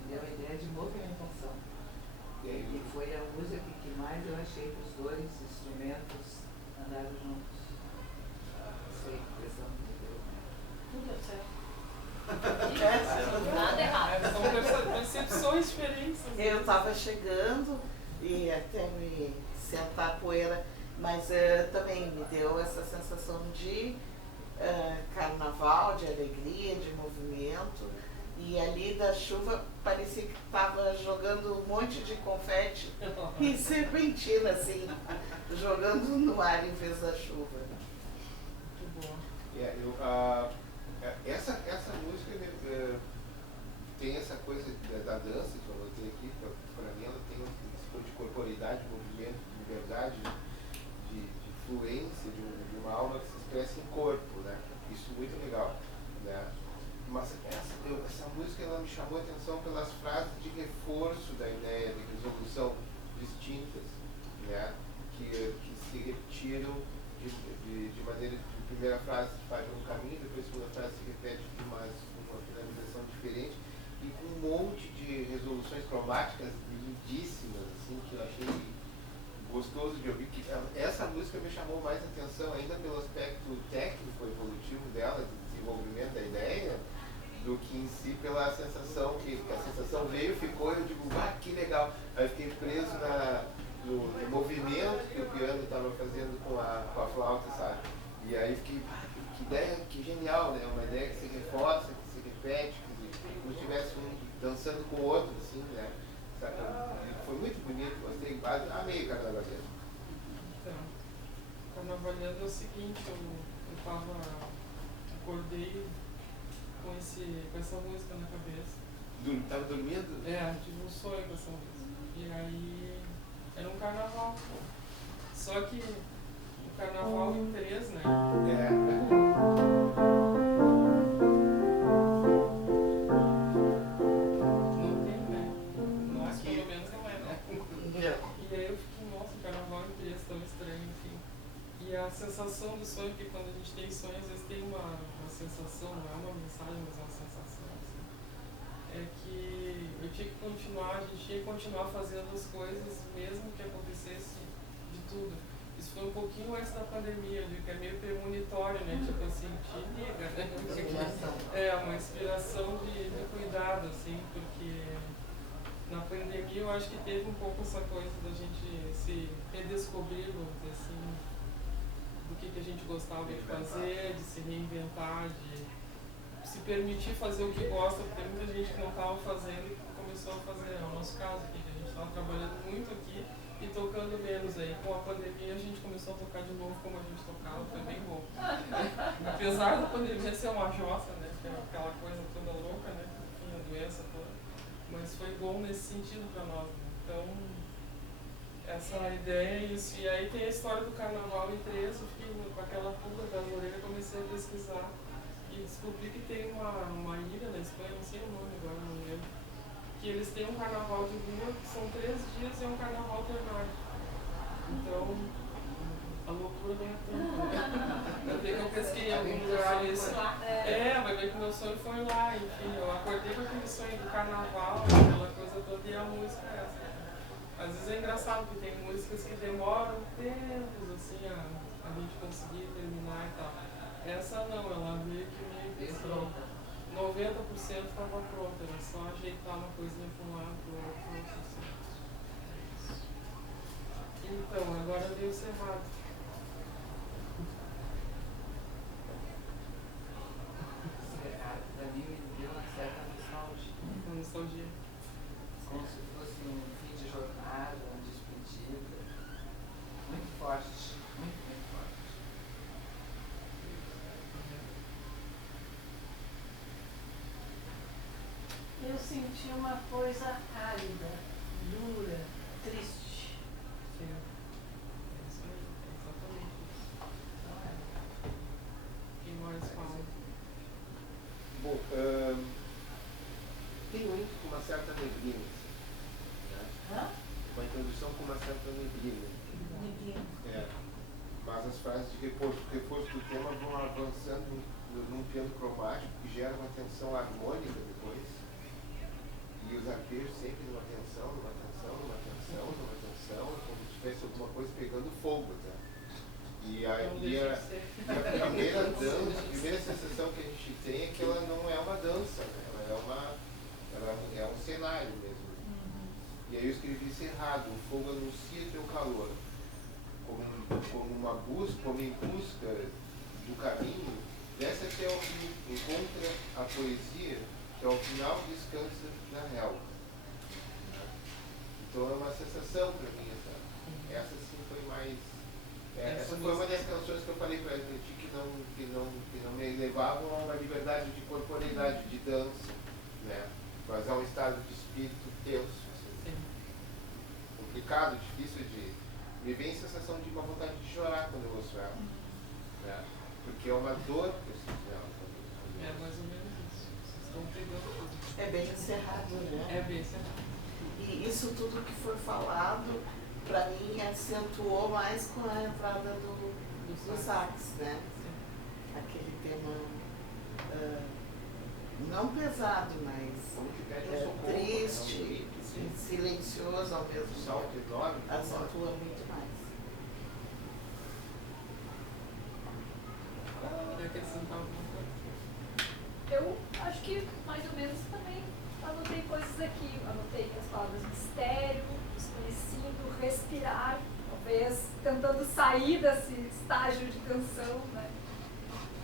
Deu a ideia de movimentação. E foi a música que mais eu achei que os dois instrumentos andaram juntos. Foi a impressão que me deu. Tudo é certo. Nada errado. São percepções diferentes. Eu estava chegando e até me sentar a poeira, mas também me deu essa sensação de carnaval, de alegria, de movimento. E ali da chuva parecia que estava jogando um monte de confete e serpentina, assim, jogando no ar em vez da chuva. Muito bom. Essa música tem essa coisa da dança que eu notei aqui, para mim ela tem esse tipo de corporeidade, de movimento, de liberdade, de fluência, de uma alma que se expressa em corpo, né? Isso muito legal, né? Mas essa música ela me chamou a atenção pelas frases de reforço da ideia de resolução distintas, né? Que se repetiram de maneira de primeira frase se faz um caminho, depois a segunda frase se repete de uma finalização diferente e com um monte de resoluções cromáticas lindíssimas, assim, que eu achei gostoso de ouvir. Que essa música me chamou mais atenção ainda pelo aspecto técnico, evolutivo dela, do desenvolvimento da ideia, do que em si pela sensação, que a sensação veio, ficou, e eu digo, que legal. Aí eu fiquei preso no movimento que o piano estava fazendo com a flauta, sabe? E aí fiquei, que ideia, que genial, né? Uma ideia que se reforça, que se repete, como se estivesse um dançando com o outro, assim, né? Sabe? Foi muito bonito, gostei, amei o Carnavalesco. Então, Carnavalesco é o seguinte, eu acordei com essa música na cabeça. Tava dormindo? Tive um sonho com essa música. E aí, era um carnaval. Só que o carnaval em 3, né? Não tem, né? Nós, pelo menos, não é, né? E aí eu fiquei, nossa, o carnaval em 3, tão estranho, enfim. E a sensação do sonho, porque quando a gente tem sonho, às vezes tem uma sensação, não é uma mensagem, mas é uma sensação, assim. É que eu tinha que continuar, a gente tinha que continuar fazendo as coisas, mesmo que acontecesse de tudo. Isso foi um pouquinho antes da pandemia, que é meio premonitório, né? Tipo assim, te liga, né? Uma inspiração de cuidado, assim, porque na pandemia eu acho que teve um pouco essa coisa da gente se redescobrir, vamos dizer assim, do que a gente gostava de fazer, de se reinventar, de se permitir fazer o que gosta, porque tem muita gente que não estava fazendo e começou a fazer. É o nosso caso aqui, que a gente estava trabalhando muito aqui e tocando menos. Aí com a pandemia a gente começou a tocar de novo como a gente tocava, foi bem bom. Apesar da pandemia ser uma jossa, né, que é aquela coisa toda louca, né, enfim, a doença toda, mas foi bom nesse sentido para nós, né? Então, essa ideia é isso. E aí tem a história do Carnaval em 3, eu fiquei com aquela pulga das orelhas, comecei a pesquisar e descobri que tem uma ilha na Espanha, não sei o nome agora, não lembro, que eles têm um carnaval de rua, que são 3 dias e é um carnaval temático. Então, a loucura vem a tempo, né? Eu pesquei em algum lugar isso. Vai ver meu sonho foi lá, enfim, eu acordei com aquele sonho do carnaval, aquela coisa toda, e a música é essa. Às vezes é engraçado, porque tem músicas que demoram tempos, assim, a gente conseguir terminar e tal. Essa não, ela veio que meio que assim, 90% estava pronta, era só ajeitar uma coisinha para um lado, para o outro, assim. Então, agora veio o Cerrado. Cerrado, para mim, me deu uma certa nostalgia. Uma nostalgia. Como se fosse um fim de jornada, uma despedida. Muito forte, muito, muito forte. Eu senti uma coisa árida, dura, triste. Sim. É isso aí, é exatamente isso. Não é? Quem mais fala? Bom, tem um hino com uma certa neblina, assim, né? Hã? Uma introdução com uma certa neblina. Neguinho. Mas as frases de reforço do tema vão avançando num piano cromático que gera uma tensão harmônica depois. E os arpejos sempre numa tensão, numa tensão, numa tensão, numa tensão, como se tivesse alguma coisa pegando fogo, tá? E a primeira dança, a primeira sensação que a gente tem é que ela não é uma dança, né? Ela é um cenário mesmo. E aí eu escrevi Cerrado, o fogo anuncia teu calor, como uma busca, como em busca do caminho, desce até o rio, encontra a poesia que ao final descansa na relva. Então é uma sensação para mim, essa sim foi mais. Essa foi uma das canções que eu falei para a gente que não me levavam a uma liberdade de corporeidade, de dança, né? Mas a um estado de espírito tenso, assim, complicado, difícil de. Me vem a sensação de uma vontade de chorar quando eu ouço ela, né? Porque é uma dor que eu sinto nela também. É mais ou menos isso. Vocês estão pegando tudo. É bem encerrado, né? É bem certo. E isso tudo que foi falado, para mim, acentuou mais com a entrada do sax, né? Sim. Aquele tema não pesado, mas Como que pede um socorro, triste, né? Sim. silencioso ao mesmo Um salto tempo. enorme. Acentua muito mais. Quer acrescentar alguma coisa? Eu acho que mais ou menos também anotei coisas aqui. Anotei as palavras mistério, desconhecido, respirar, talvez tentando sair desse estágio de canção, né?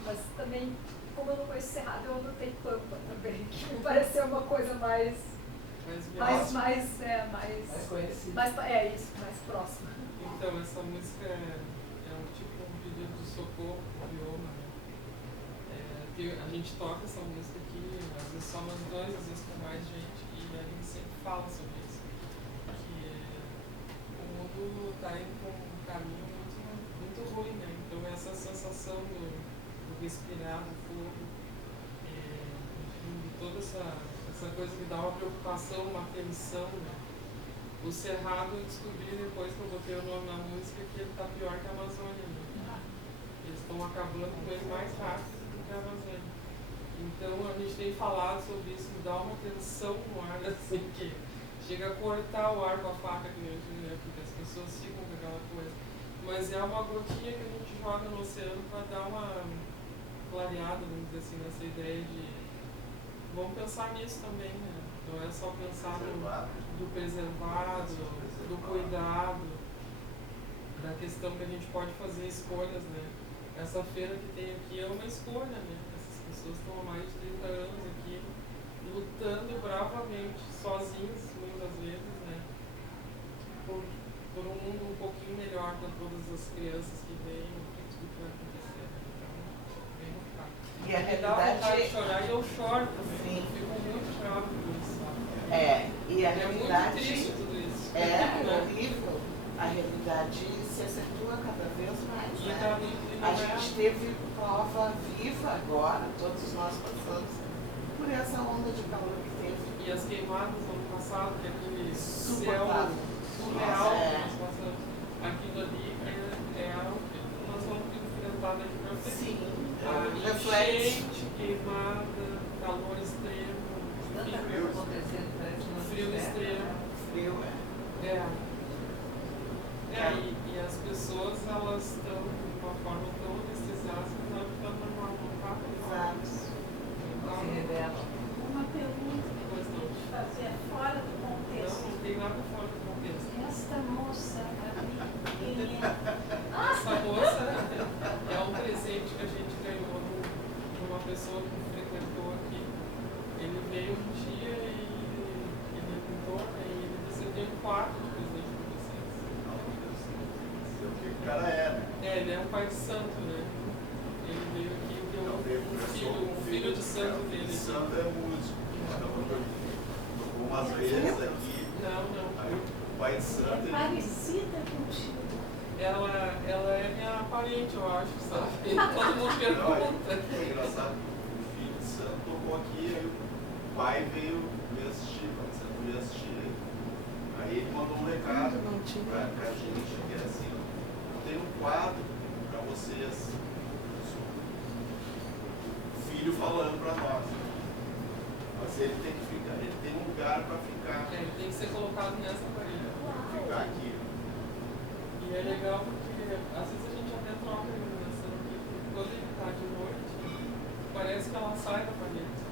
Mas também, como eu não conheço Cerrado, eu anotei Pampa também, que me pareceu uma coisa mais conhecido. isso, mais próxima. Então, essa música é um tipo um pedido de socorro pro bioma, né? A gente toca essa música aqui, às vezes só nós dois, às vezes com mais gente, e a gente sempre fala sobre isso. Que o mundo está indo por um caminho muito ruim, né? Então essa sensação do respirar do fogo, enfim, de toda essa coisa que dá uma preocupação, uma tensão, né? O Cerrado eu descobri depois que eu botei o nome na música que ele está pior que a Amazônia, né? Eles estão acabando com ele mais rápido do que a Amazônia. Então a gente tem falado sobre isso, dá uma tensão no ar, assim, que chega a cortar o ar com a faca, que eu digo, né? Porque as pessoas ficam com aquela coisa. Mas é uma gotinha que a gente joga no oceano para dar uma clareada, vamos dizer assim, nessa ideia de vamos pensar nisso também, né? Não é só pensar do preservado, do cuidado, da questão que a gente pode fazer escolhas, né? Essa feira que tem aqui é uma escolha, né? Essas pessoas estão há mais de 30 anos aqui, lutando bravamente, sozinhas, muitas vezes, né? Por um mundo um pouquinho melhor para todas as crianças que vêm, tudo que vai acontecer, né? Então, bem complicado. E a Me dá vontade de realidade. chorar e eu choro também. Sim. Eu fico muito chorado por isso, sabe? E a É muito realidade triste tudo isso. é horrível. A realidade se acentua cada vez mais, E né? tá muito A gente teve prova viva agora, todos nós passamos por essa onda de calor que teve. E as queimadas no ano passado, que aquele céu Suportável. surreal Nossa, que nós passamos. Aquilo ali é algo que nós vamos enfrentar tá daqui pra frente. Sim, A enchente, queimada, calor extremo, Tanta enfim, coisa acontecendo, parece que não frio espera, extremo. né? frio, E as pessoas, elas estão de uma forma tão anestesiadas que não está normal, não está normal. Não se revela. Uma pergunta que eu gostaria de fazer fora do contexto. Não tem nada fora do contexto. Esta moça ali, quem é? Essa moça é um presente que a gente ganhou de uma pessoa que frequentou aqui. Ele veio um dia e ele perguntou, né, e ele disse: eu tenho 4 de presente para vocês. O que o cara é, né? Ele é um pai de santo, né? Ele veio aqui e deu um filho de santo dele. Santo é músico. Tocou umas vezes aqui. Não. Aí o pai de santo. É parecida contigo. Ela é minha parente, eu acho, sabe? Todo mundo pergunta. Foi engraçado. O filho de santo tocou aqui, aí o pai veio assistir, o pai de santo veio assistir. Aí ele mandou um recado pra gente, que era assim: eu tenho um quadro pra vocês. O filho falando pra nós. Mas ele tem que ficar, ele tem um lugar pra ficar. Ele tem que ser colocado nessa parede. Ficar aqui. E é legal porque às vezes a gente até troca a iluminação aqui, porque quando ele está de noite, parece que ela sai da parede.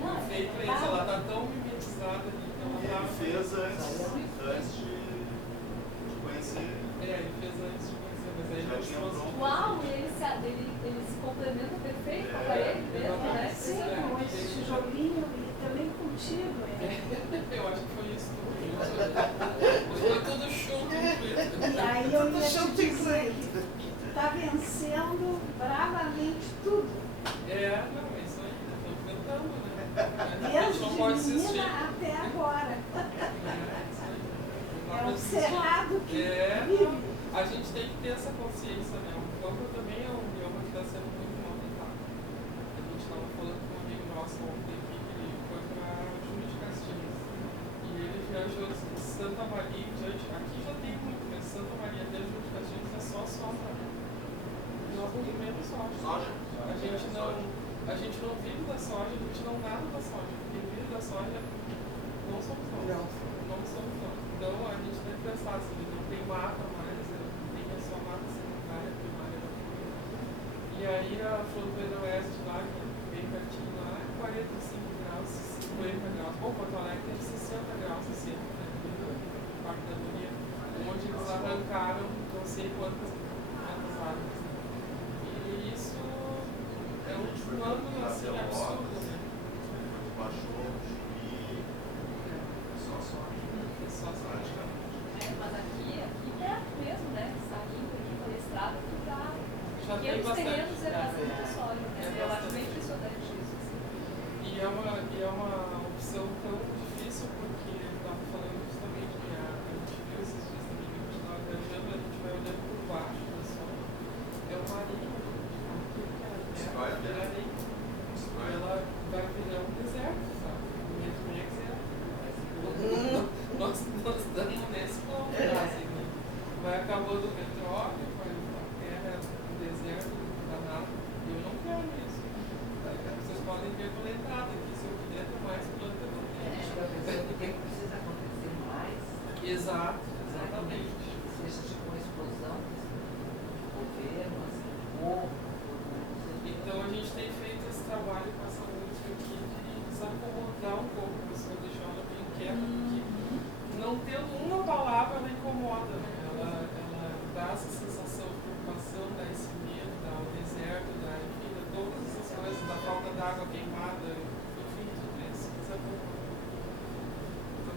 Não, Foi feito pra isso, ela está tão mimetizada ali que ela E tá. ele fez antes de conhecer. Ele fez antes de conhecer, mas aí Já ele tinha trouxe. pronto. Uau, e ele se complementa perfeito com a parede mesmo, né? Sim, com esse tijolinho e também contigo. Eu acho que foi isso tudo. Foi tudo junto. E aí eu ia te dizer que tu tá vencendo bravamente tudo. Não, é isso aí, estou tentando, né? A gente Desde não pode assistir. menina até agora. Isso aí. Não É pode um assistir. cerrado que Não, vive. a gente tem que ter essa consciência, né? O campo também é um bioma que está sendo muito maltratado. A gente estava falando com um amigo nosso ontem aqui, que ele foi para Júlio de Castilhos. E ele viajou de Santa Maria em diante. Aqui já tem muito, mas Santa Maria até Júlio de Castilhos é só soja. Nós não comemos soja. A gente não vive da soja, a gente não nada da soja. Quem vive da soja não somos nós. Não somos nós. Então a gente tem que pensar assim, não tem mata mais, tem a sua mata secundária, primária da família. E aí a fronteira oeste lá, que é bem pertinho lá, é 45 graus, 50 graus. Bom, Porto Alegre tem 60 graus, 60, né? No Parque da Agonia, onde eles arrancaram não sei quantas árvores. E isso é um plano assim absurdo, né? Baixou, Chuí, só sorte. Só praticamente. Mas aqui perto mesmo, né? Saindo aqui pela estrada, que dá. Já E tem os bastante. terrenos é bastante soja, né? É Eu acho bastante. bem impressionante isso. Assim. E é uma opção tão difícil porque ele estava falando justamente que a gente viu esses dias também que a gente estava viajando, a gente vai olhando por baixo da soja. É uma areia, Destrói a terra. areia. E ela vai virar um deserto, sabe? O Metmex nós estamos nesse ponto, assim, né? Vai acabando o petróleo, vai a terra, o deserto, danado. Eu não quero isso. Vocês podem ver pela entrada aqui, se eu quiser ter mais planta, eu não tenho. O que precisa acontecer mais? Exato, exatamente. Seja tipo uma explosão de governo, assim, povo. Então a gente tem feito esse trabalho com essa música aqui de desacomodar um pouco a pessoa, deixar ela bem quieta, porque não tendo uma palavra ela incomoda, né? Ela dá essa sensação de preocupação, dá esse medo, dá o deserto, dá, enfim, dá todas essas coisas, da falta d'água queimada, enfim, tudo isso desacomoda.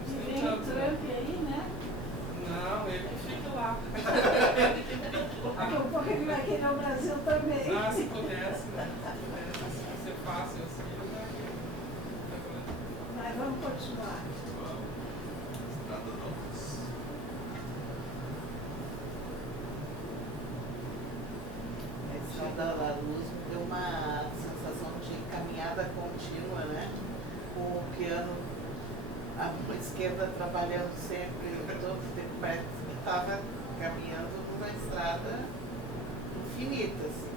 E vem o Trump aí, né? Não, ele que fica lá. Daqui a pouco ele vai querer o Brasil também. Se pudesse, né? Se fosse fácil assim, eu daria. Mas vamos continuar. Estrada Novas. A estrada da luz me deu uma sensação de caminhada contínua, né? Com o piano à mão esquerda trabalhando sempre, todo o tempo parece que estava caminhando numa estrada infinita, assim.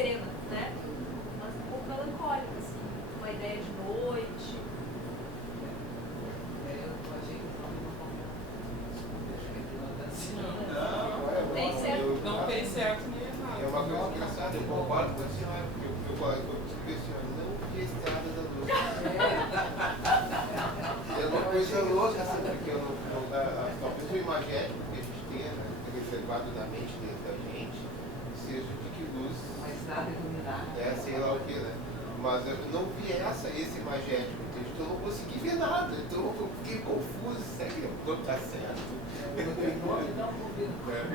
serena, né? Mas um pouco melancólica, assim, uma ideia de noite. Eu achei que não Tem certo. Não tem certo nem errado. É uma coisa engraçada, eu concordo com a senhora, porque eu escrevi assim, não vi Estrada da Luz. É uma coisa louca, assim, porque talvez o imagético que a gente tenha, né, reservado na mente da gente, seja de que luz. Uma estrada iluminada. Sei lá o que, né? Mas eu não vi esse imagético, entende? Então eu não consegui ver nada, então eu fiquei confuso, segue, não tá certo.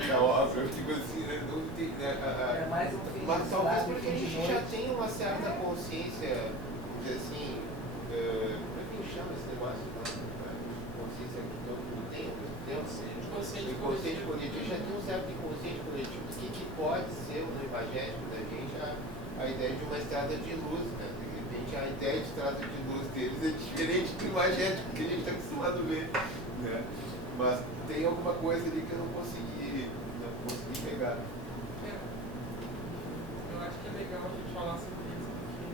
É óbvio, tipo assim, né? Não tem, né? É mais um fim. Mas talvez porque a gente já tem uma certa consciência, vamos dizer assim, como é que a gente chama esse negócio? Consciência que todo mundo tem, ao mesmo tempo? Inconsciente coletivo. A gente já tem um certo inconsciente coletivo. O que pode ser no imagético da gente a ideia de uma estrada de luz, né? De repente a ideia de estrada de luz deles é diferente do imagético que a gente está acostumado a ver, né? Mas tem alguma coisa ali que eu não consegui pegar. Eu acho que é legal a gente falar sobre isso, porque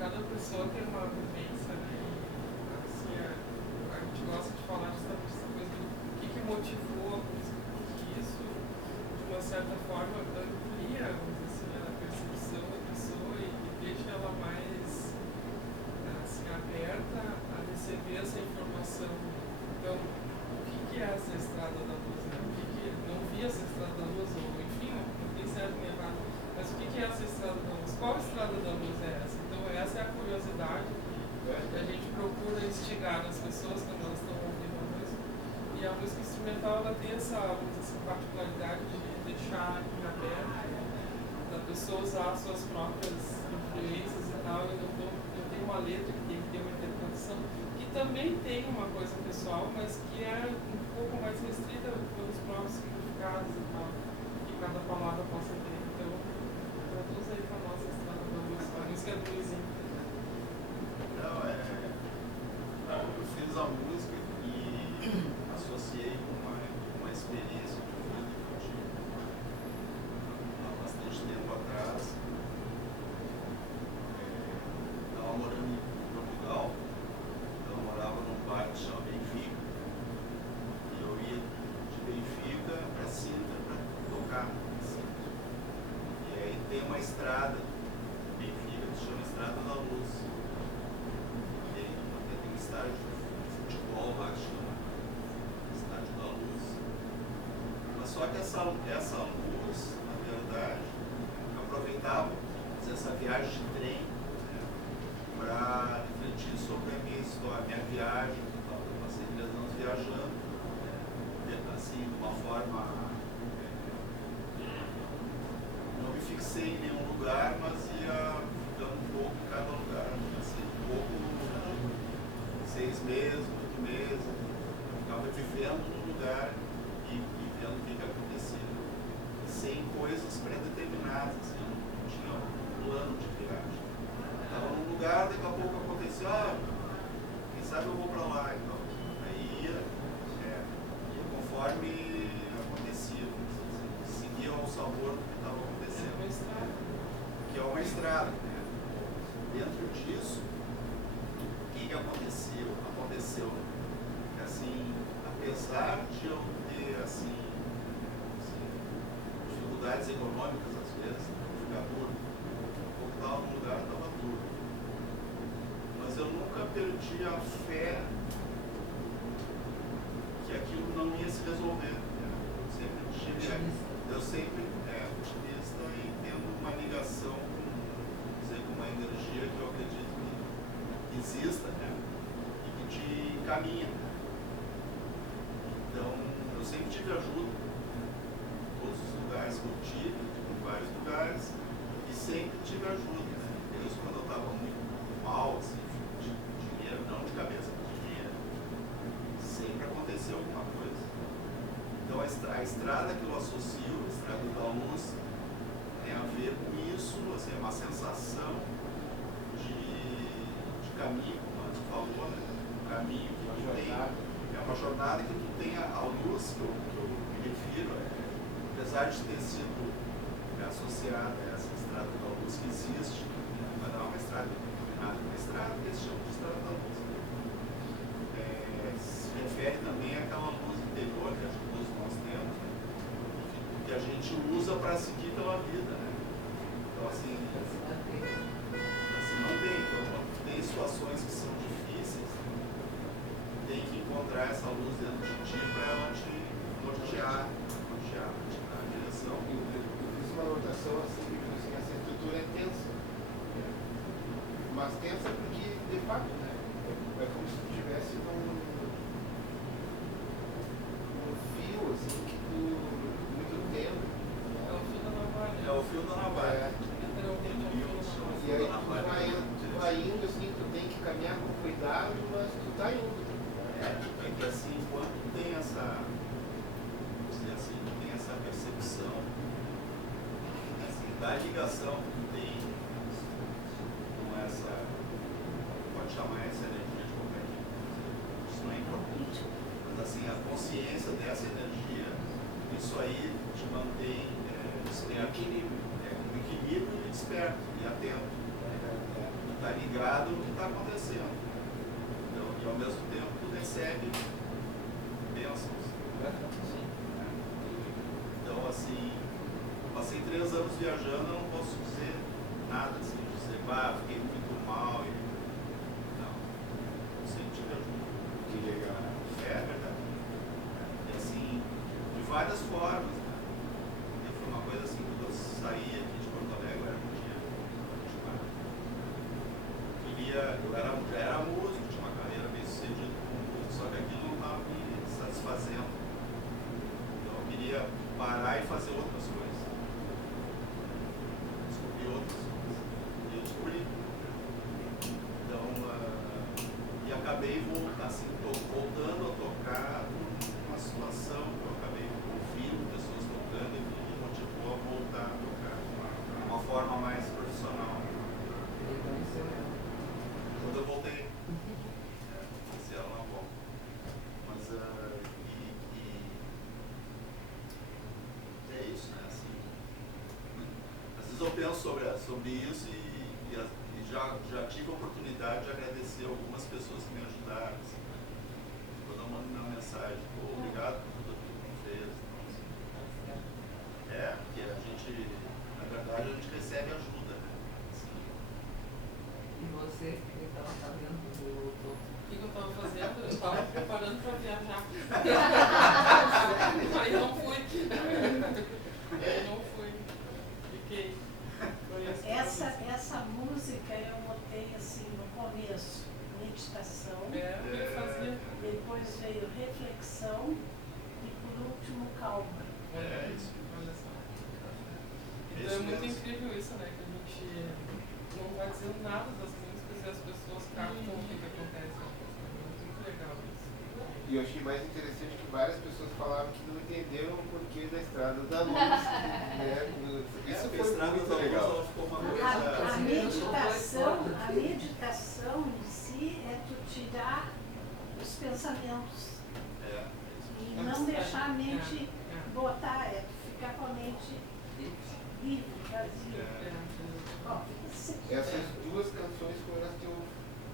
cada pessoa tem uma vivência, né? E, assim, a gente gosta de falar justamente essa coisa do que motivou a música, porque isso, de uma certa forma, amplia, vamos dizer assim, a percepção da pessoa e deixa ela mais assim, aberta a receber essa informação. Então, o que é essa estrada da luz? Né? Não vi essa estrada da luz, ou enfim, não tem certo nem errado, mas o que é essa estrada da luz? Qual estrada da luz é essa? Então, essa é a curiosidade que a gente procura instigar nas pessoas quando elas estão ouvindo a música. E a música instrumental, ela tem essa particularidade de deixar em aberto, da pessoa usar as suas próprias influências e tal, e não tem uma letra que tem que ter uma interpretação, que também tem uma coisa pessoal, mas que é um pouco mais restrita pelos próprios significados e tal, que cada palavra possa ter. Então, traduz aí para a nossa estrada da luz, a música é do Luizinho. Não, eu fiz a música e associei com uma experiência de vida que eu tive há bastante tempo atrás. Estava morando em Portugal, então eu morava num bairro que chama Benfica, e eu ia de Benfica para Sintra para tocar em Sintra. E aí tem uma estrada em Benfica que se chama Estrada da Luz. Tem um estádio de futebol lá que chama Estádio da Luz. Mas só que essa luz, na verdade, eu aproveitava essa viagem de trem, né, para refletir sobre a minha história, a minha viagem. Eu passei 3 anos viajando, né, assim, de uma forma. Não me fixei em nenhum lugar, mas ia ficando um pouco em cada lugar. Assim, um pouco 6 meses, 8 meses. Eu ficava vivendo no lugar e vendo o que acontecia. Sem coisas predeterminadas, assim, eu não tinha um plano de viagem. Estava num lugar, daqui a pouco acontecia, quem sabe eu vou para lá. Então, aí ia conforme acontecia, assim, seguia ao sabor do que estava acontecendo. É uma estrada. Que é uma estrada, né? Dentro disso, o que aconteceu? Que, assim, apesar de eu ter, assim, dificuldades econômicas, às vezes, ficar duro, ou que estava num lugar que estava duro, mas eu nunca perdi a fé que aquilo não ia se resolver. Né? Eu sempre otimista e tendo uma ligação com uma energia que eu acredito que exista, né? E que te encaminha. Né? Então, eu sempre tive ajuda em todos os lugares que eu tive, em vários lugares, e sempre tive ajuda. Né? Desde quando eu estava muito mal, assim, de dinheiro, não de cabeça, mas de dinheiro, sempre aconteceu alguma coisa. Então, a estrada que eu associo, a estrada da luz, tem a ver com isso, assim, é uma sensação de caminho, como tu falou, né? Um caminho que tu tem, é uma jornada que tu tem a luz, que eu me refiro, apesar de ter sido associada a essa estrada da luz que existe, né? Mas não é uma estrada determinada, uma estrada que eles chamam de estrada da luz. Se refere também àquela luz interior que todos nós temos, né? Que a gente usa para seguir pela vida, né? Então, assim, não tem. Então, tem situações que são difíceis, tem que encontrar essa luz dentro de ti para ela te nortear, te dar a direção. Eu fiz uma anotação assim, que essa estrutura é tensa. Mas tensa porque, de fato, né? É como se tu estivesse num fio, assim, que tu, muito tempo. É o fio da navalha. É o fio da navalha. E aí tu vai indo, assim, tu tem que caminhar com cuidado, mas tu tá indo. É que assim, quando tem essa, vamos dizer assim, tem essa percepção, assim, da ligação que tem com essa, pode chamar essa energia de qualquer tipo, isso não é importante, mas assim, a consciência dessa energia, isso aí te mantém desperto, um equilíbrio e desperto e atento, está ligado no que está acontecendo, então, e ao mesmo tempo tu recebe bênçãos. Então, assim, passei 3 anos viajando, eu não posso dizer nada, assim, dizer, fiquei muito mal. Não, eu senti ajuda. Que legal. É verdade. E assim, de várias formas, né? E foi uma coisa assim, quando eu saí aqui de Porto Alegre, eu já era músico, tinha uma carreira bem sucedida como músico, só que aquilo não estava me satisfazendo. Então eu queria parar e fazer outras coisas. Descobrir outras coisas. E eu descobri. Então, e acabei assim, voltando a tocar numa situação que eu acabei ouvindo pessoas tocando e que me motivou a voltar a tocar de uma forma mais profissional. Quando eu voltei, esse ela não volta. Mas é isso, né? Assim, às vezes eu penso sobre isso e já tive a oportunidade de agradecer algumas pessoas que me ajudaram. Assim, quando eu mando uma mensagem, obrigado por tudo que tu fez. Então, assim, porque a gente, na verdade, a gente recebe ajuda, né? Assim, e você, que estava fazendo O que eu estava fazendo? Eu estava me preparando para viajar. Aí não fui. Fiquei. Essa música eu botei assim no começo, meditação, Eu fazia. depois veio reflexão e por último calma. isso. Olha só. Então é muito incrível isso, né? Que a gente não vai dizendo nada das músicas e as pessoas captam o que acontece. É muito legal isso. E eu achei mais interessante que várias pessoas falaram que não entenderam o porquê da Estrada da Luz. Né? Isso foi muito legal. A meditação em si é tu tirar os pensamentos e não deixar a mente botar, tu ficar com a mente livre, vazia. Essas 2 canções foram as que eu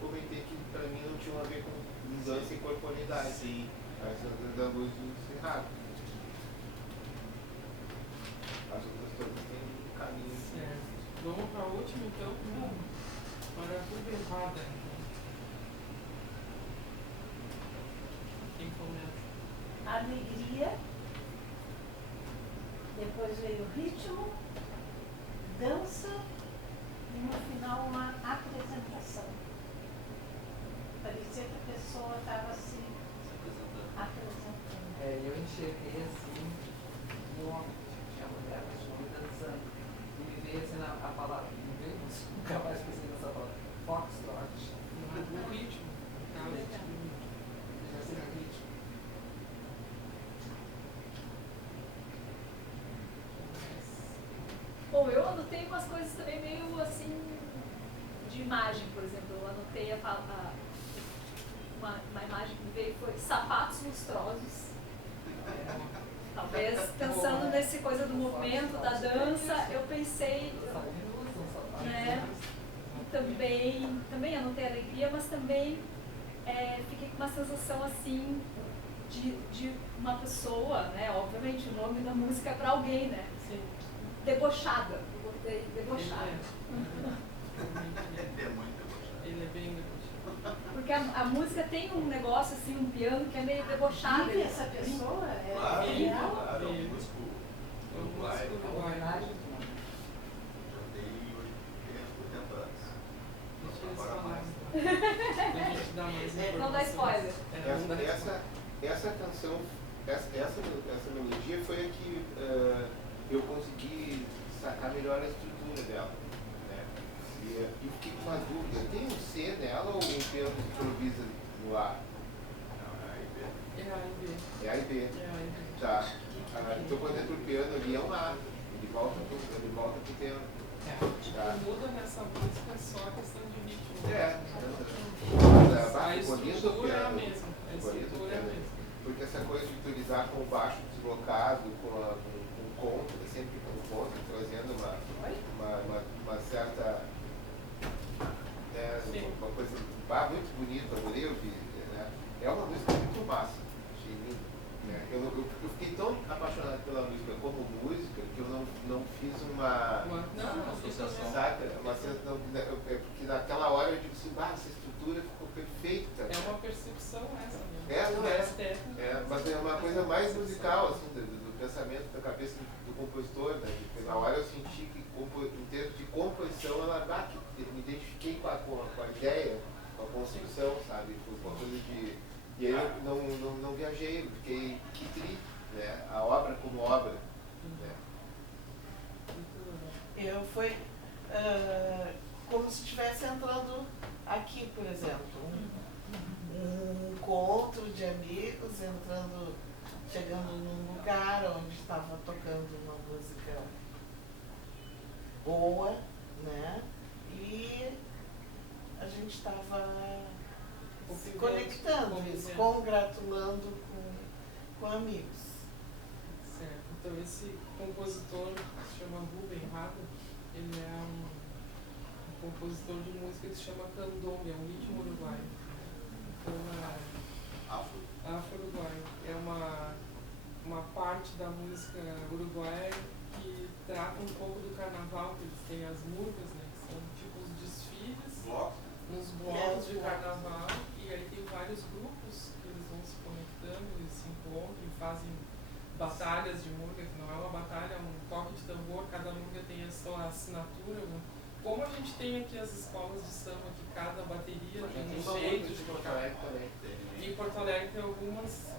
comentei que para mim não tinham a ver com mudança e corporeidade. Sim. Essa da Luz do Cerrado. As outras todas têm um caminho. Certo. Vamos para a última então? Para a Ruberrada. Quem começa? Alegria, depois veio ritmo, dança e no final uma apresentação. Parecia que a pessoa estava se apresentando. eu enxerguei assim, tinha mulher dançando, e me veio assim a palavra, nunca mais pensei nessa palavra, foxtrot. O ritmo. Bom, eu anotei umas coisas também meio assim de imagem, por exemplo. Eu anotei uma imagem que me veio foi sapatos lustrosos. Talvez pensando nesse coisa do movimento, da dança, eu pensei, né? E também anotei alegria, mas também fiquei com uma sensação assim de uma pessoa, né? Obviamente o nome da música é para alguém, né? Sim. Debochada. Eu botei debochada. É muito debochado. Ele é bem debochado. Porque a música tem um negócio assim, um piano que é meio debochado. Vive essa pessoa? Claro, É real? claro, é um músico É um uruguai. músico uruguaio. Já tem 80 anos. Deixa eles Agora falarem. mais. A gente dá mais informações. Não dá spoiler. Não dá spoiler. Essa canção, essa melodia foi a que eu consegui sacar melhor a estrutura dela. Né? E fiquei com uma dúvida, tem um C nela ou um piano que improvisa no A? Não, é A e B. É A e B. É A e B. É A e B. Tá. Então quando entra o piano ali é um A. Ele volta pro piano. Tá. O que muda nessa música é só a questão de ritmo. A estrutura é a mesma. A estrutura é a mesma. Porque essa coisa de utilizar com o baixo deslocado, com o contra, sempre com o contra, trazendo uma certa. Uma coisa muito bonita, adorei ouvir. Né? É uma música muito massa, achei linda. Né? Eu fiquei tão apaixonado pela música como música que eu não fiz uma associação. Saca? Porque naquela hora eu digo assim, essa estrutura ficou perfeita. É uma percepção essa mesmo. Mas é uma coisa mais musical, assim, do pensamento, da cabeça do compositor, né? Porque na hora eu senti que, em termos de composição, me identifiquei com a ideia, com a construção, sabe? Foi uma coisa de... E aí eu não viajei, fiquei que tri, né? A obra como obra. Né? Foi como se estivesse entrando aqui, por exemplo, um encontro de amigos chegando num lugar onde estava tocando uma música boa, né? E a gente estava se conectando, se congratulando com amigos. Certo. Então esse compositor que se chama Rubem Rada, ele é um compositor de música que se chama candombe, é um ritmo uruguaio. Então afro-uruguaio. É uma parte da música uruguaia que trata um pouco do carnaval, que eles têm as murgas, né? Que são tipo os desfiles nos blocos de carnaval, e aí tem vários grupos que eles vão se conectando, eles se encontram e fazem batalhas de murga, que não é uma batalha, é um toque de tambor, cada murga tem a sua assinatura, né? Como a gente tem aqui as escolas de samba, que cada bateria tem um jeito de tocar. E em Porto Alegre tem algumas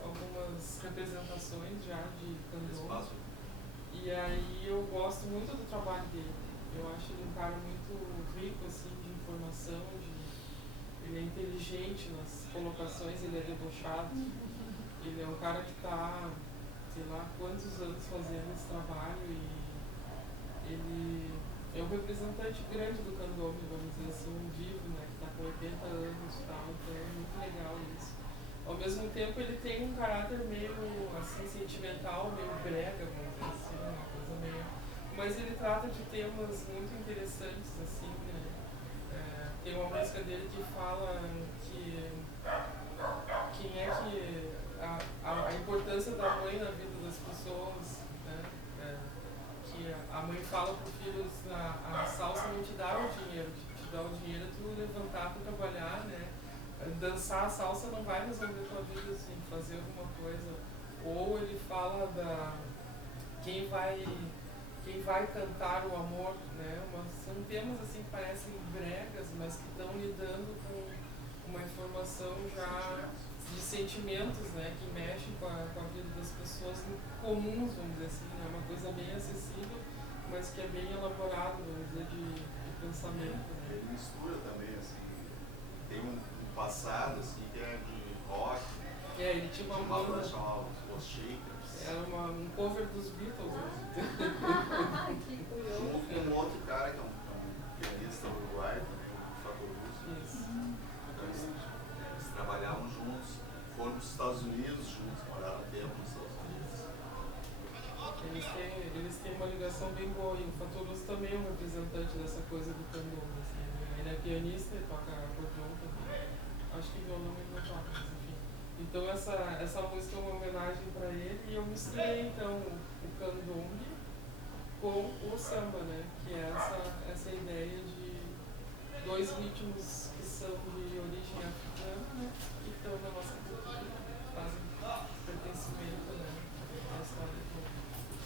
representações já de candombe. E aí eu gosto muito do trabalho dele. Eu acho ele um cara muito rico assim, de informação, ele é inteligente nas colocações, ele é debochado. Ele é um cara que está, sei lá, quantos anos fazendo esse trabalho, e ele é um representante grande do candombe, vamos dizer assim, vivo, né, que está com 80 anos e tal, então é muito legal isso. Ao mesmo tempo ele tem um caráter meio assim, sentimental, meio brega, vamos dizer assim, uma coisa meio... Mas ele trata de temas muito interessantes, assim, né? Tem uma música dele que fala que a importância da mãe na vida das pessoas, né? Que a mãe fala para os filhos, a salsa não te dá o dinheiro, te dá o dinheiro tu levantar para trabalhar, né? Dançar a salsa não vai resolver tua vida, assim, fazer alguma coisa. Ou ele fala quem vai cantar o amor, né? São temas assim que parecem bregas, mas que estão lidando com uma informação já de sentimentos, né? Que mexem com a vida das pessoas comuns, vamos dizer assim, é uma coisa bem acessível, mas que é bem elaborado, vamos dizer, de pensamento. Né? Ele mistura também, assim, tem um passado assim que é de rock. Ele tinha uma banda chamada Os Shakers. Era um cover dos Beatles. Que curioso. Junto com um outro cara que é um pianista uruguaio também, o Fatoruso. Isso. Então eles trabalhavam juntos, foram para os Estados Unidos juntos, moraram um tempo nos Estados Unidos. também um representante dessa coisa do candomblé, assim, né? Ele é pianista e toca acordeon também. Acho que violão ele não toca, mas enfim. Então essa música é uma homenagem para ele e eu misturei então o candomblé com o samba, né? Que é essa ideia de dois ritmos que são de origem africana, né? E estão na nossa cultura, fazem pertencimento, né? À história do...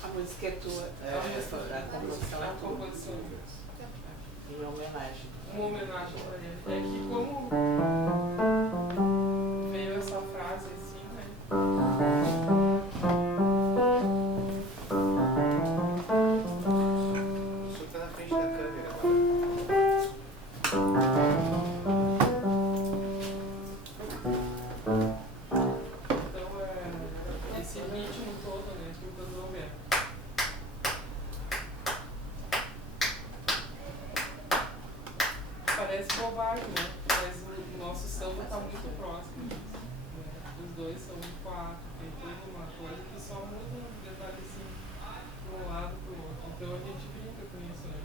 A música é tua, a composição em homenagem. Uma homenagem para ele. É que como veio essa frase assim, né? Parece bobagem, né? Mas o nosso samba está muito próximo disso, né? Os dois são um quatro, tem toda uma coisa que só muda um detalhezinho de um lado para o outro. Então a gente brinca com isso, né?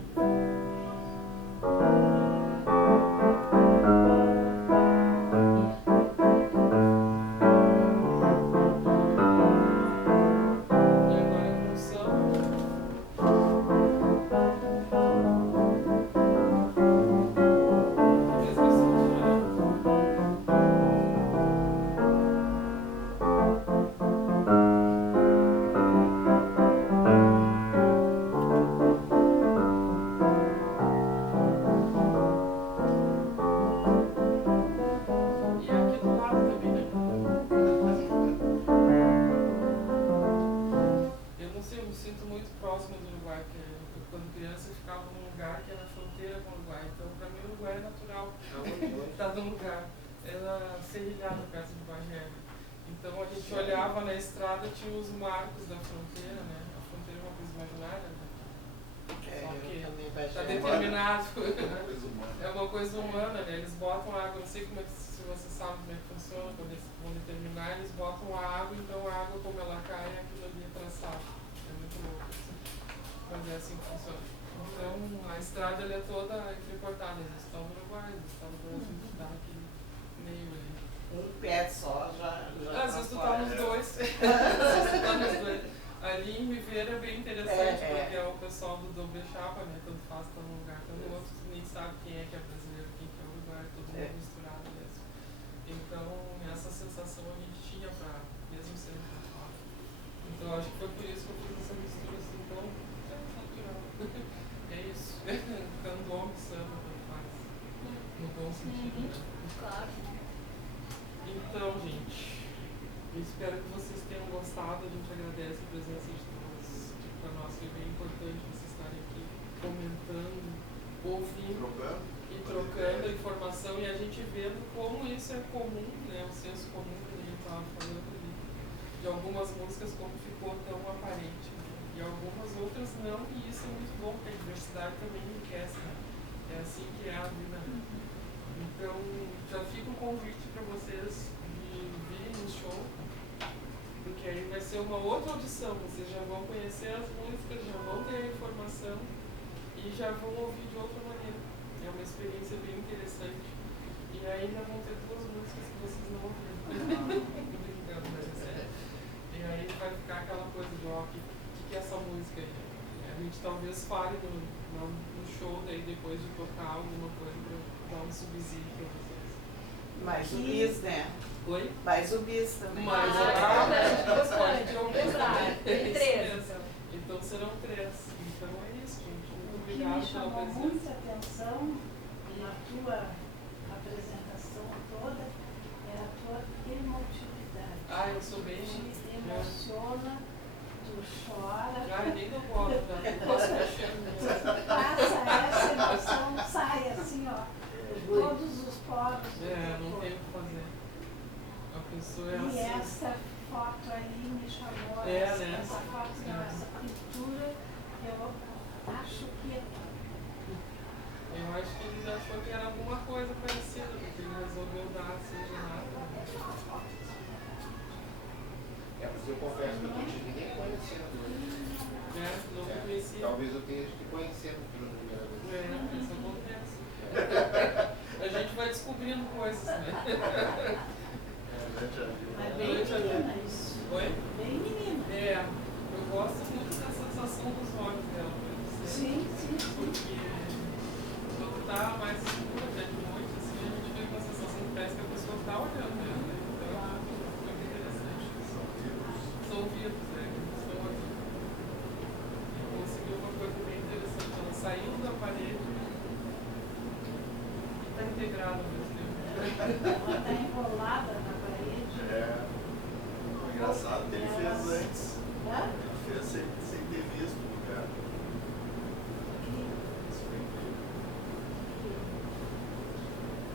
Tinha os marcos da fronteira, né? A fronteira é uma coisa imaginária, né? Só que está determinado. É uma coisa humana, né? Eles botam água, não sei como é que, se você sabe como é que funciona, quando eles vão determinar, eles botam a água, então a água como ela cai, aquilo ali é traçado. É muito louco, assim. Mas é assim que funciona. Então a estrada ela é toda entrecortada, eles estão no Uruguai, eles estão no Brasil, está naquele meio ali. Um pé só já às vezes tu tá nos dois. Às vezes tu tá nos dois. Ali em Viveira é bem interessante, porque é o pessoal do doble chapa, né? Tanto faz, tá num lugar, tá no outro, tu nem sabe quem é que é brasileiro, quem que é uruguaio, todo mundo misturado mesmo. Então essa sensação a gente tinha pra, mesmo sendo fora. Então acho que foi por isso que eu fiz essa mistura assim tão natural. É isso. Candomblé, samba, tanto faz. No bom sentido, né? Claro. Então, gente, eu espero que vocês tenham gostado. A gente agradece a presença de todos. Para nós foi bem importante vocês estarem aqui comentando, ouvindo e trocando a informação e a gente vendo como isso é comum, né? O senso comum que a gente estava falando ali. De algumas músicas como ficou tão aparente, né? E algumas outras não, e isso é muito bom, porque a diversidade também enriquece, né? É assim que é a vida, né? Então, já fica o convite para vocês de virem no show, porque aí vai ser uma outra audição. Vocês já vão conhecer as músicas, já vão ter a informação e já vão ouvir de outra maneira. É uma experiência bem interessante. E ainda vão ter duas músicas que vocês não ouviram. Brincando, mas é sério. E aí vai ficar aquela coisa de, ó, o que é essa música aí? A gente talvez fale no show, daí depois de tocar alguma coisa para dar um subsídio para vocês. Mais o bis, né? Oi? Mais o bis também. Mais pode ter um bis, né? Tem três. Então serão três. Então é isso, gente. Muito O que obrigado me pela chamou presença. muita atenção na tua apresentação toda é a tua emotividade. Ah, eu sou bem... Te emociona, tu chora. Ah, nem dou bola, tá? Não posso mexer mesmo. Passa essa emoção, sai assim, ó, por todos os poros do teu Não corpo. tem o que fazer. A pessoa é E assim. essa foto aí me chamou, Né? essa foto não, essa pintura, eu acho que é Eu acho que ele achou que era alguma coisa parecida, porque ele resolveu dar assim de nada. Mas eu confesso que eu não tive ninguém conhecendo. Não conhecia. Talvez eu tenha que conhecendo. descobrindo coisas, né? Mas bem menina isso. Oi? Bem menina. É, eu gosto muito da sensação dos olhos dela, né? Sim, sim. Porque quando tá mais escuro, até de noite, assim, a gente vê com a sensação que parece que a pessoa tá olhando ela, né? Então é muito interessante isso. São vivos, né? Estão aqui. E conseguiu uma coisa bem interessante. Ela saiu da parede e está integrada ao mesmo tempo. Ela está enrolada na parede. É. O engraçado que ele fez antes. Hã? Ele fez sem ter visto o lugar. Isso foi incrível.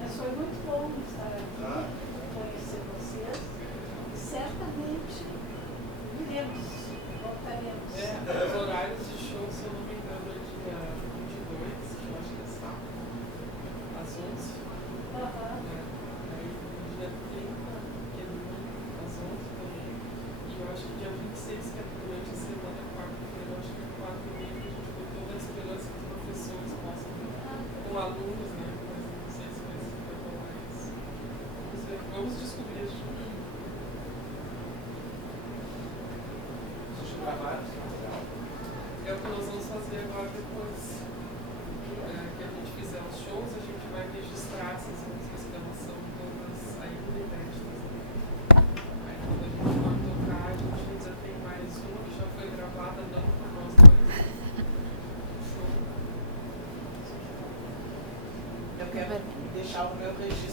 Mas foi muito bom estar aqui, Ah. conhecer vocês. E certamente viremos, voltaremos. Os horários de show, se eu não me engano, é dia 22, que eu acho que é sábado, às 11. Aham. Aí dia 30, que é domingo, às 11 também. E eu acho que dia 26, que é durante a semana, quarta-feira, eu acho que é 4h30, que a gente botou na esperança que os professores possam, com alunos, né? Mas não sei se vai rolar isso. Vamos ver, vamos descobrir isso. É o que nós vamos fazer agora depois. Que a gente fizer os shows, a gente vai registrar essas músicas que elas são todas ainda inéditas. Aí quando a gente for tocar, a gente ainda tem mais uma que já foi gravada, não por nós dois. Show. Eu quero deixar o meu registro.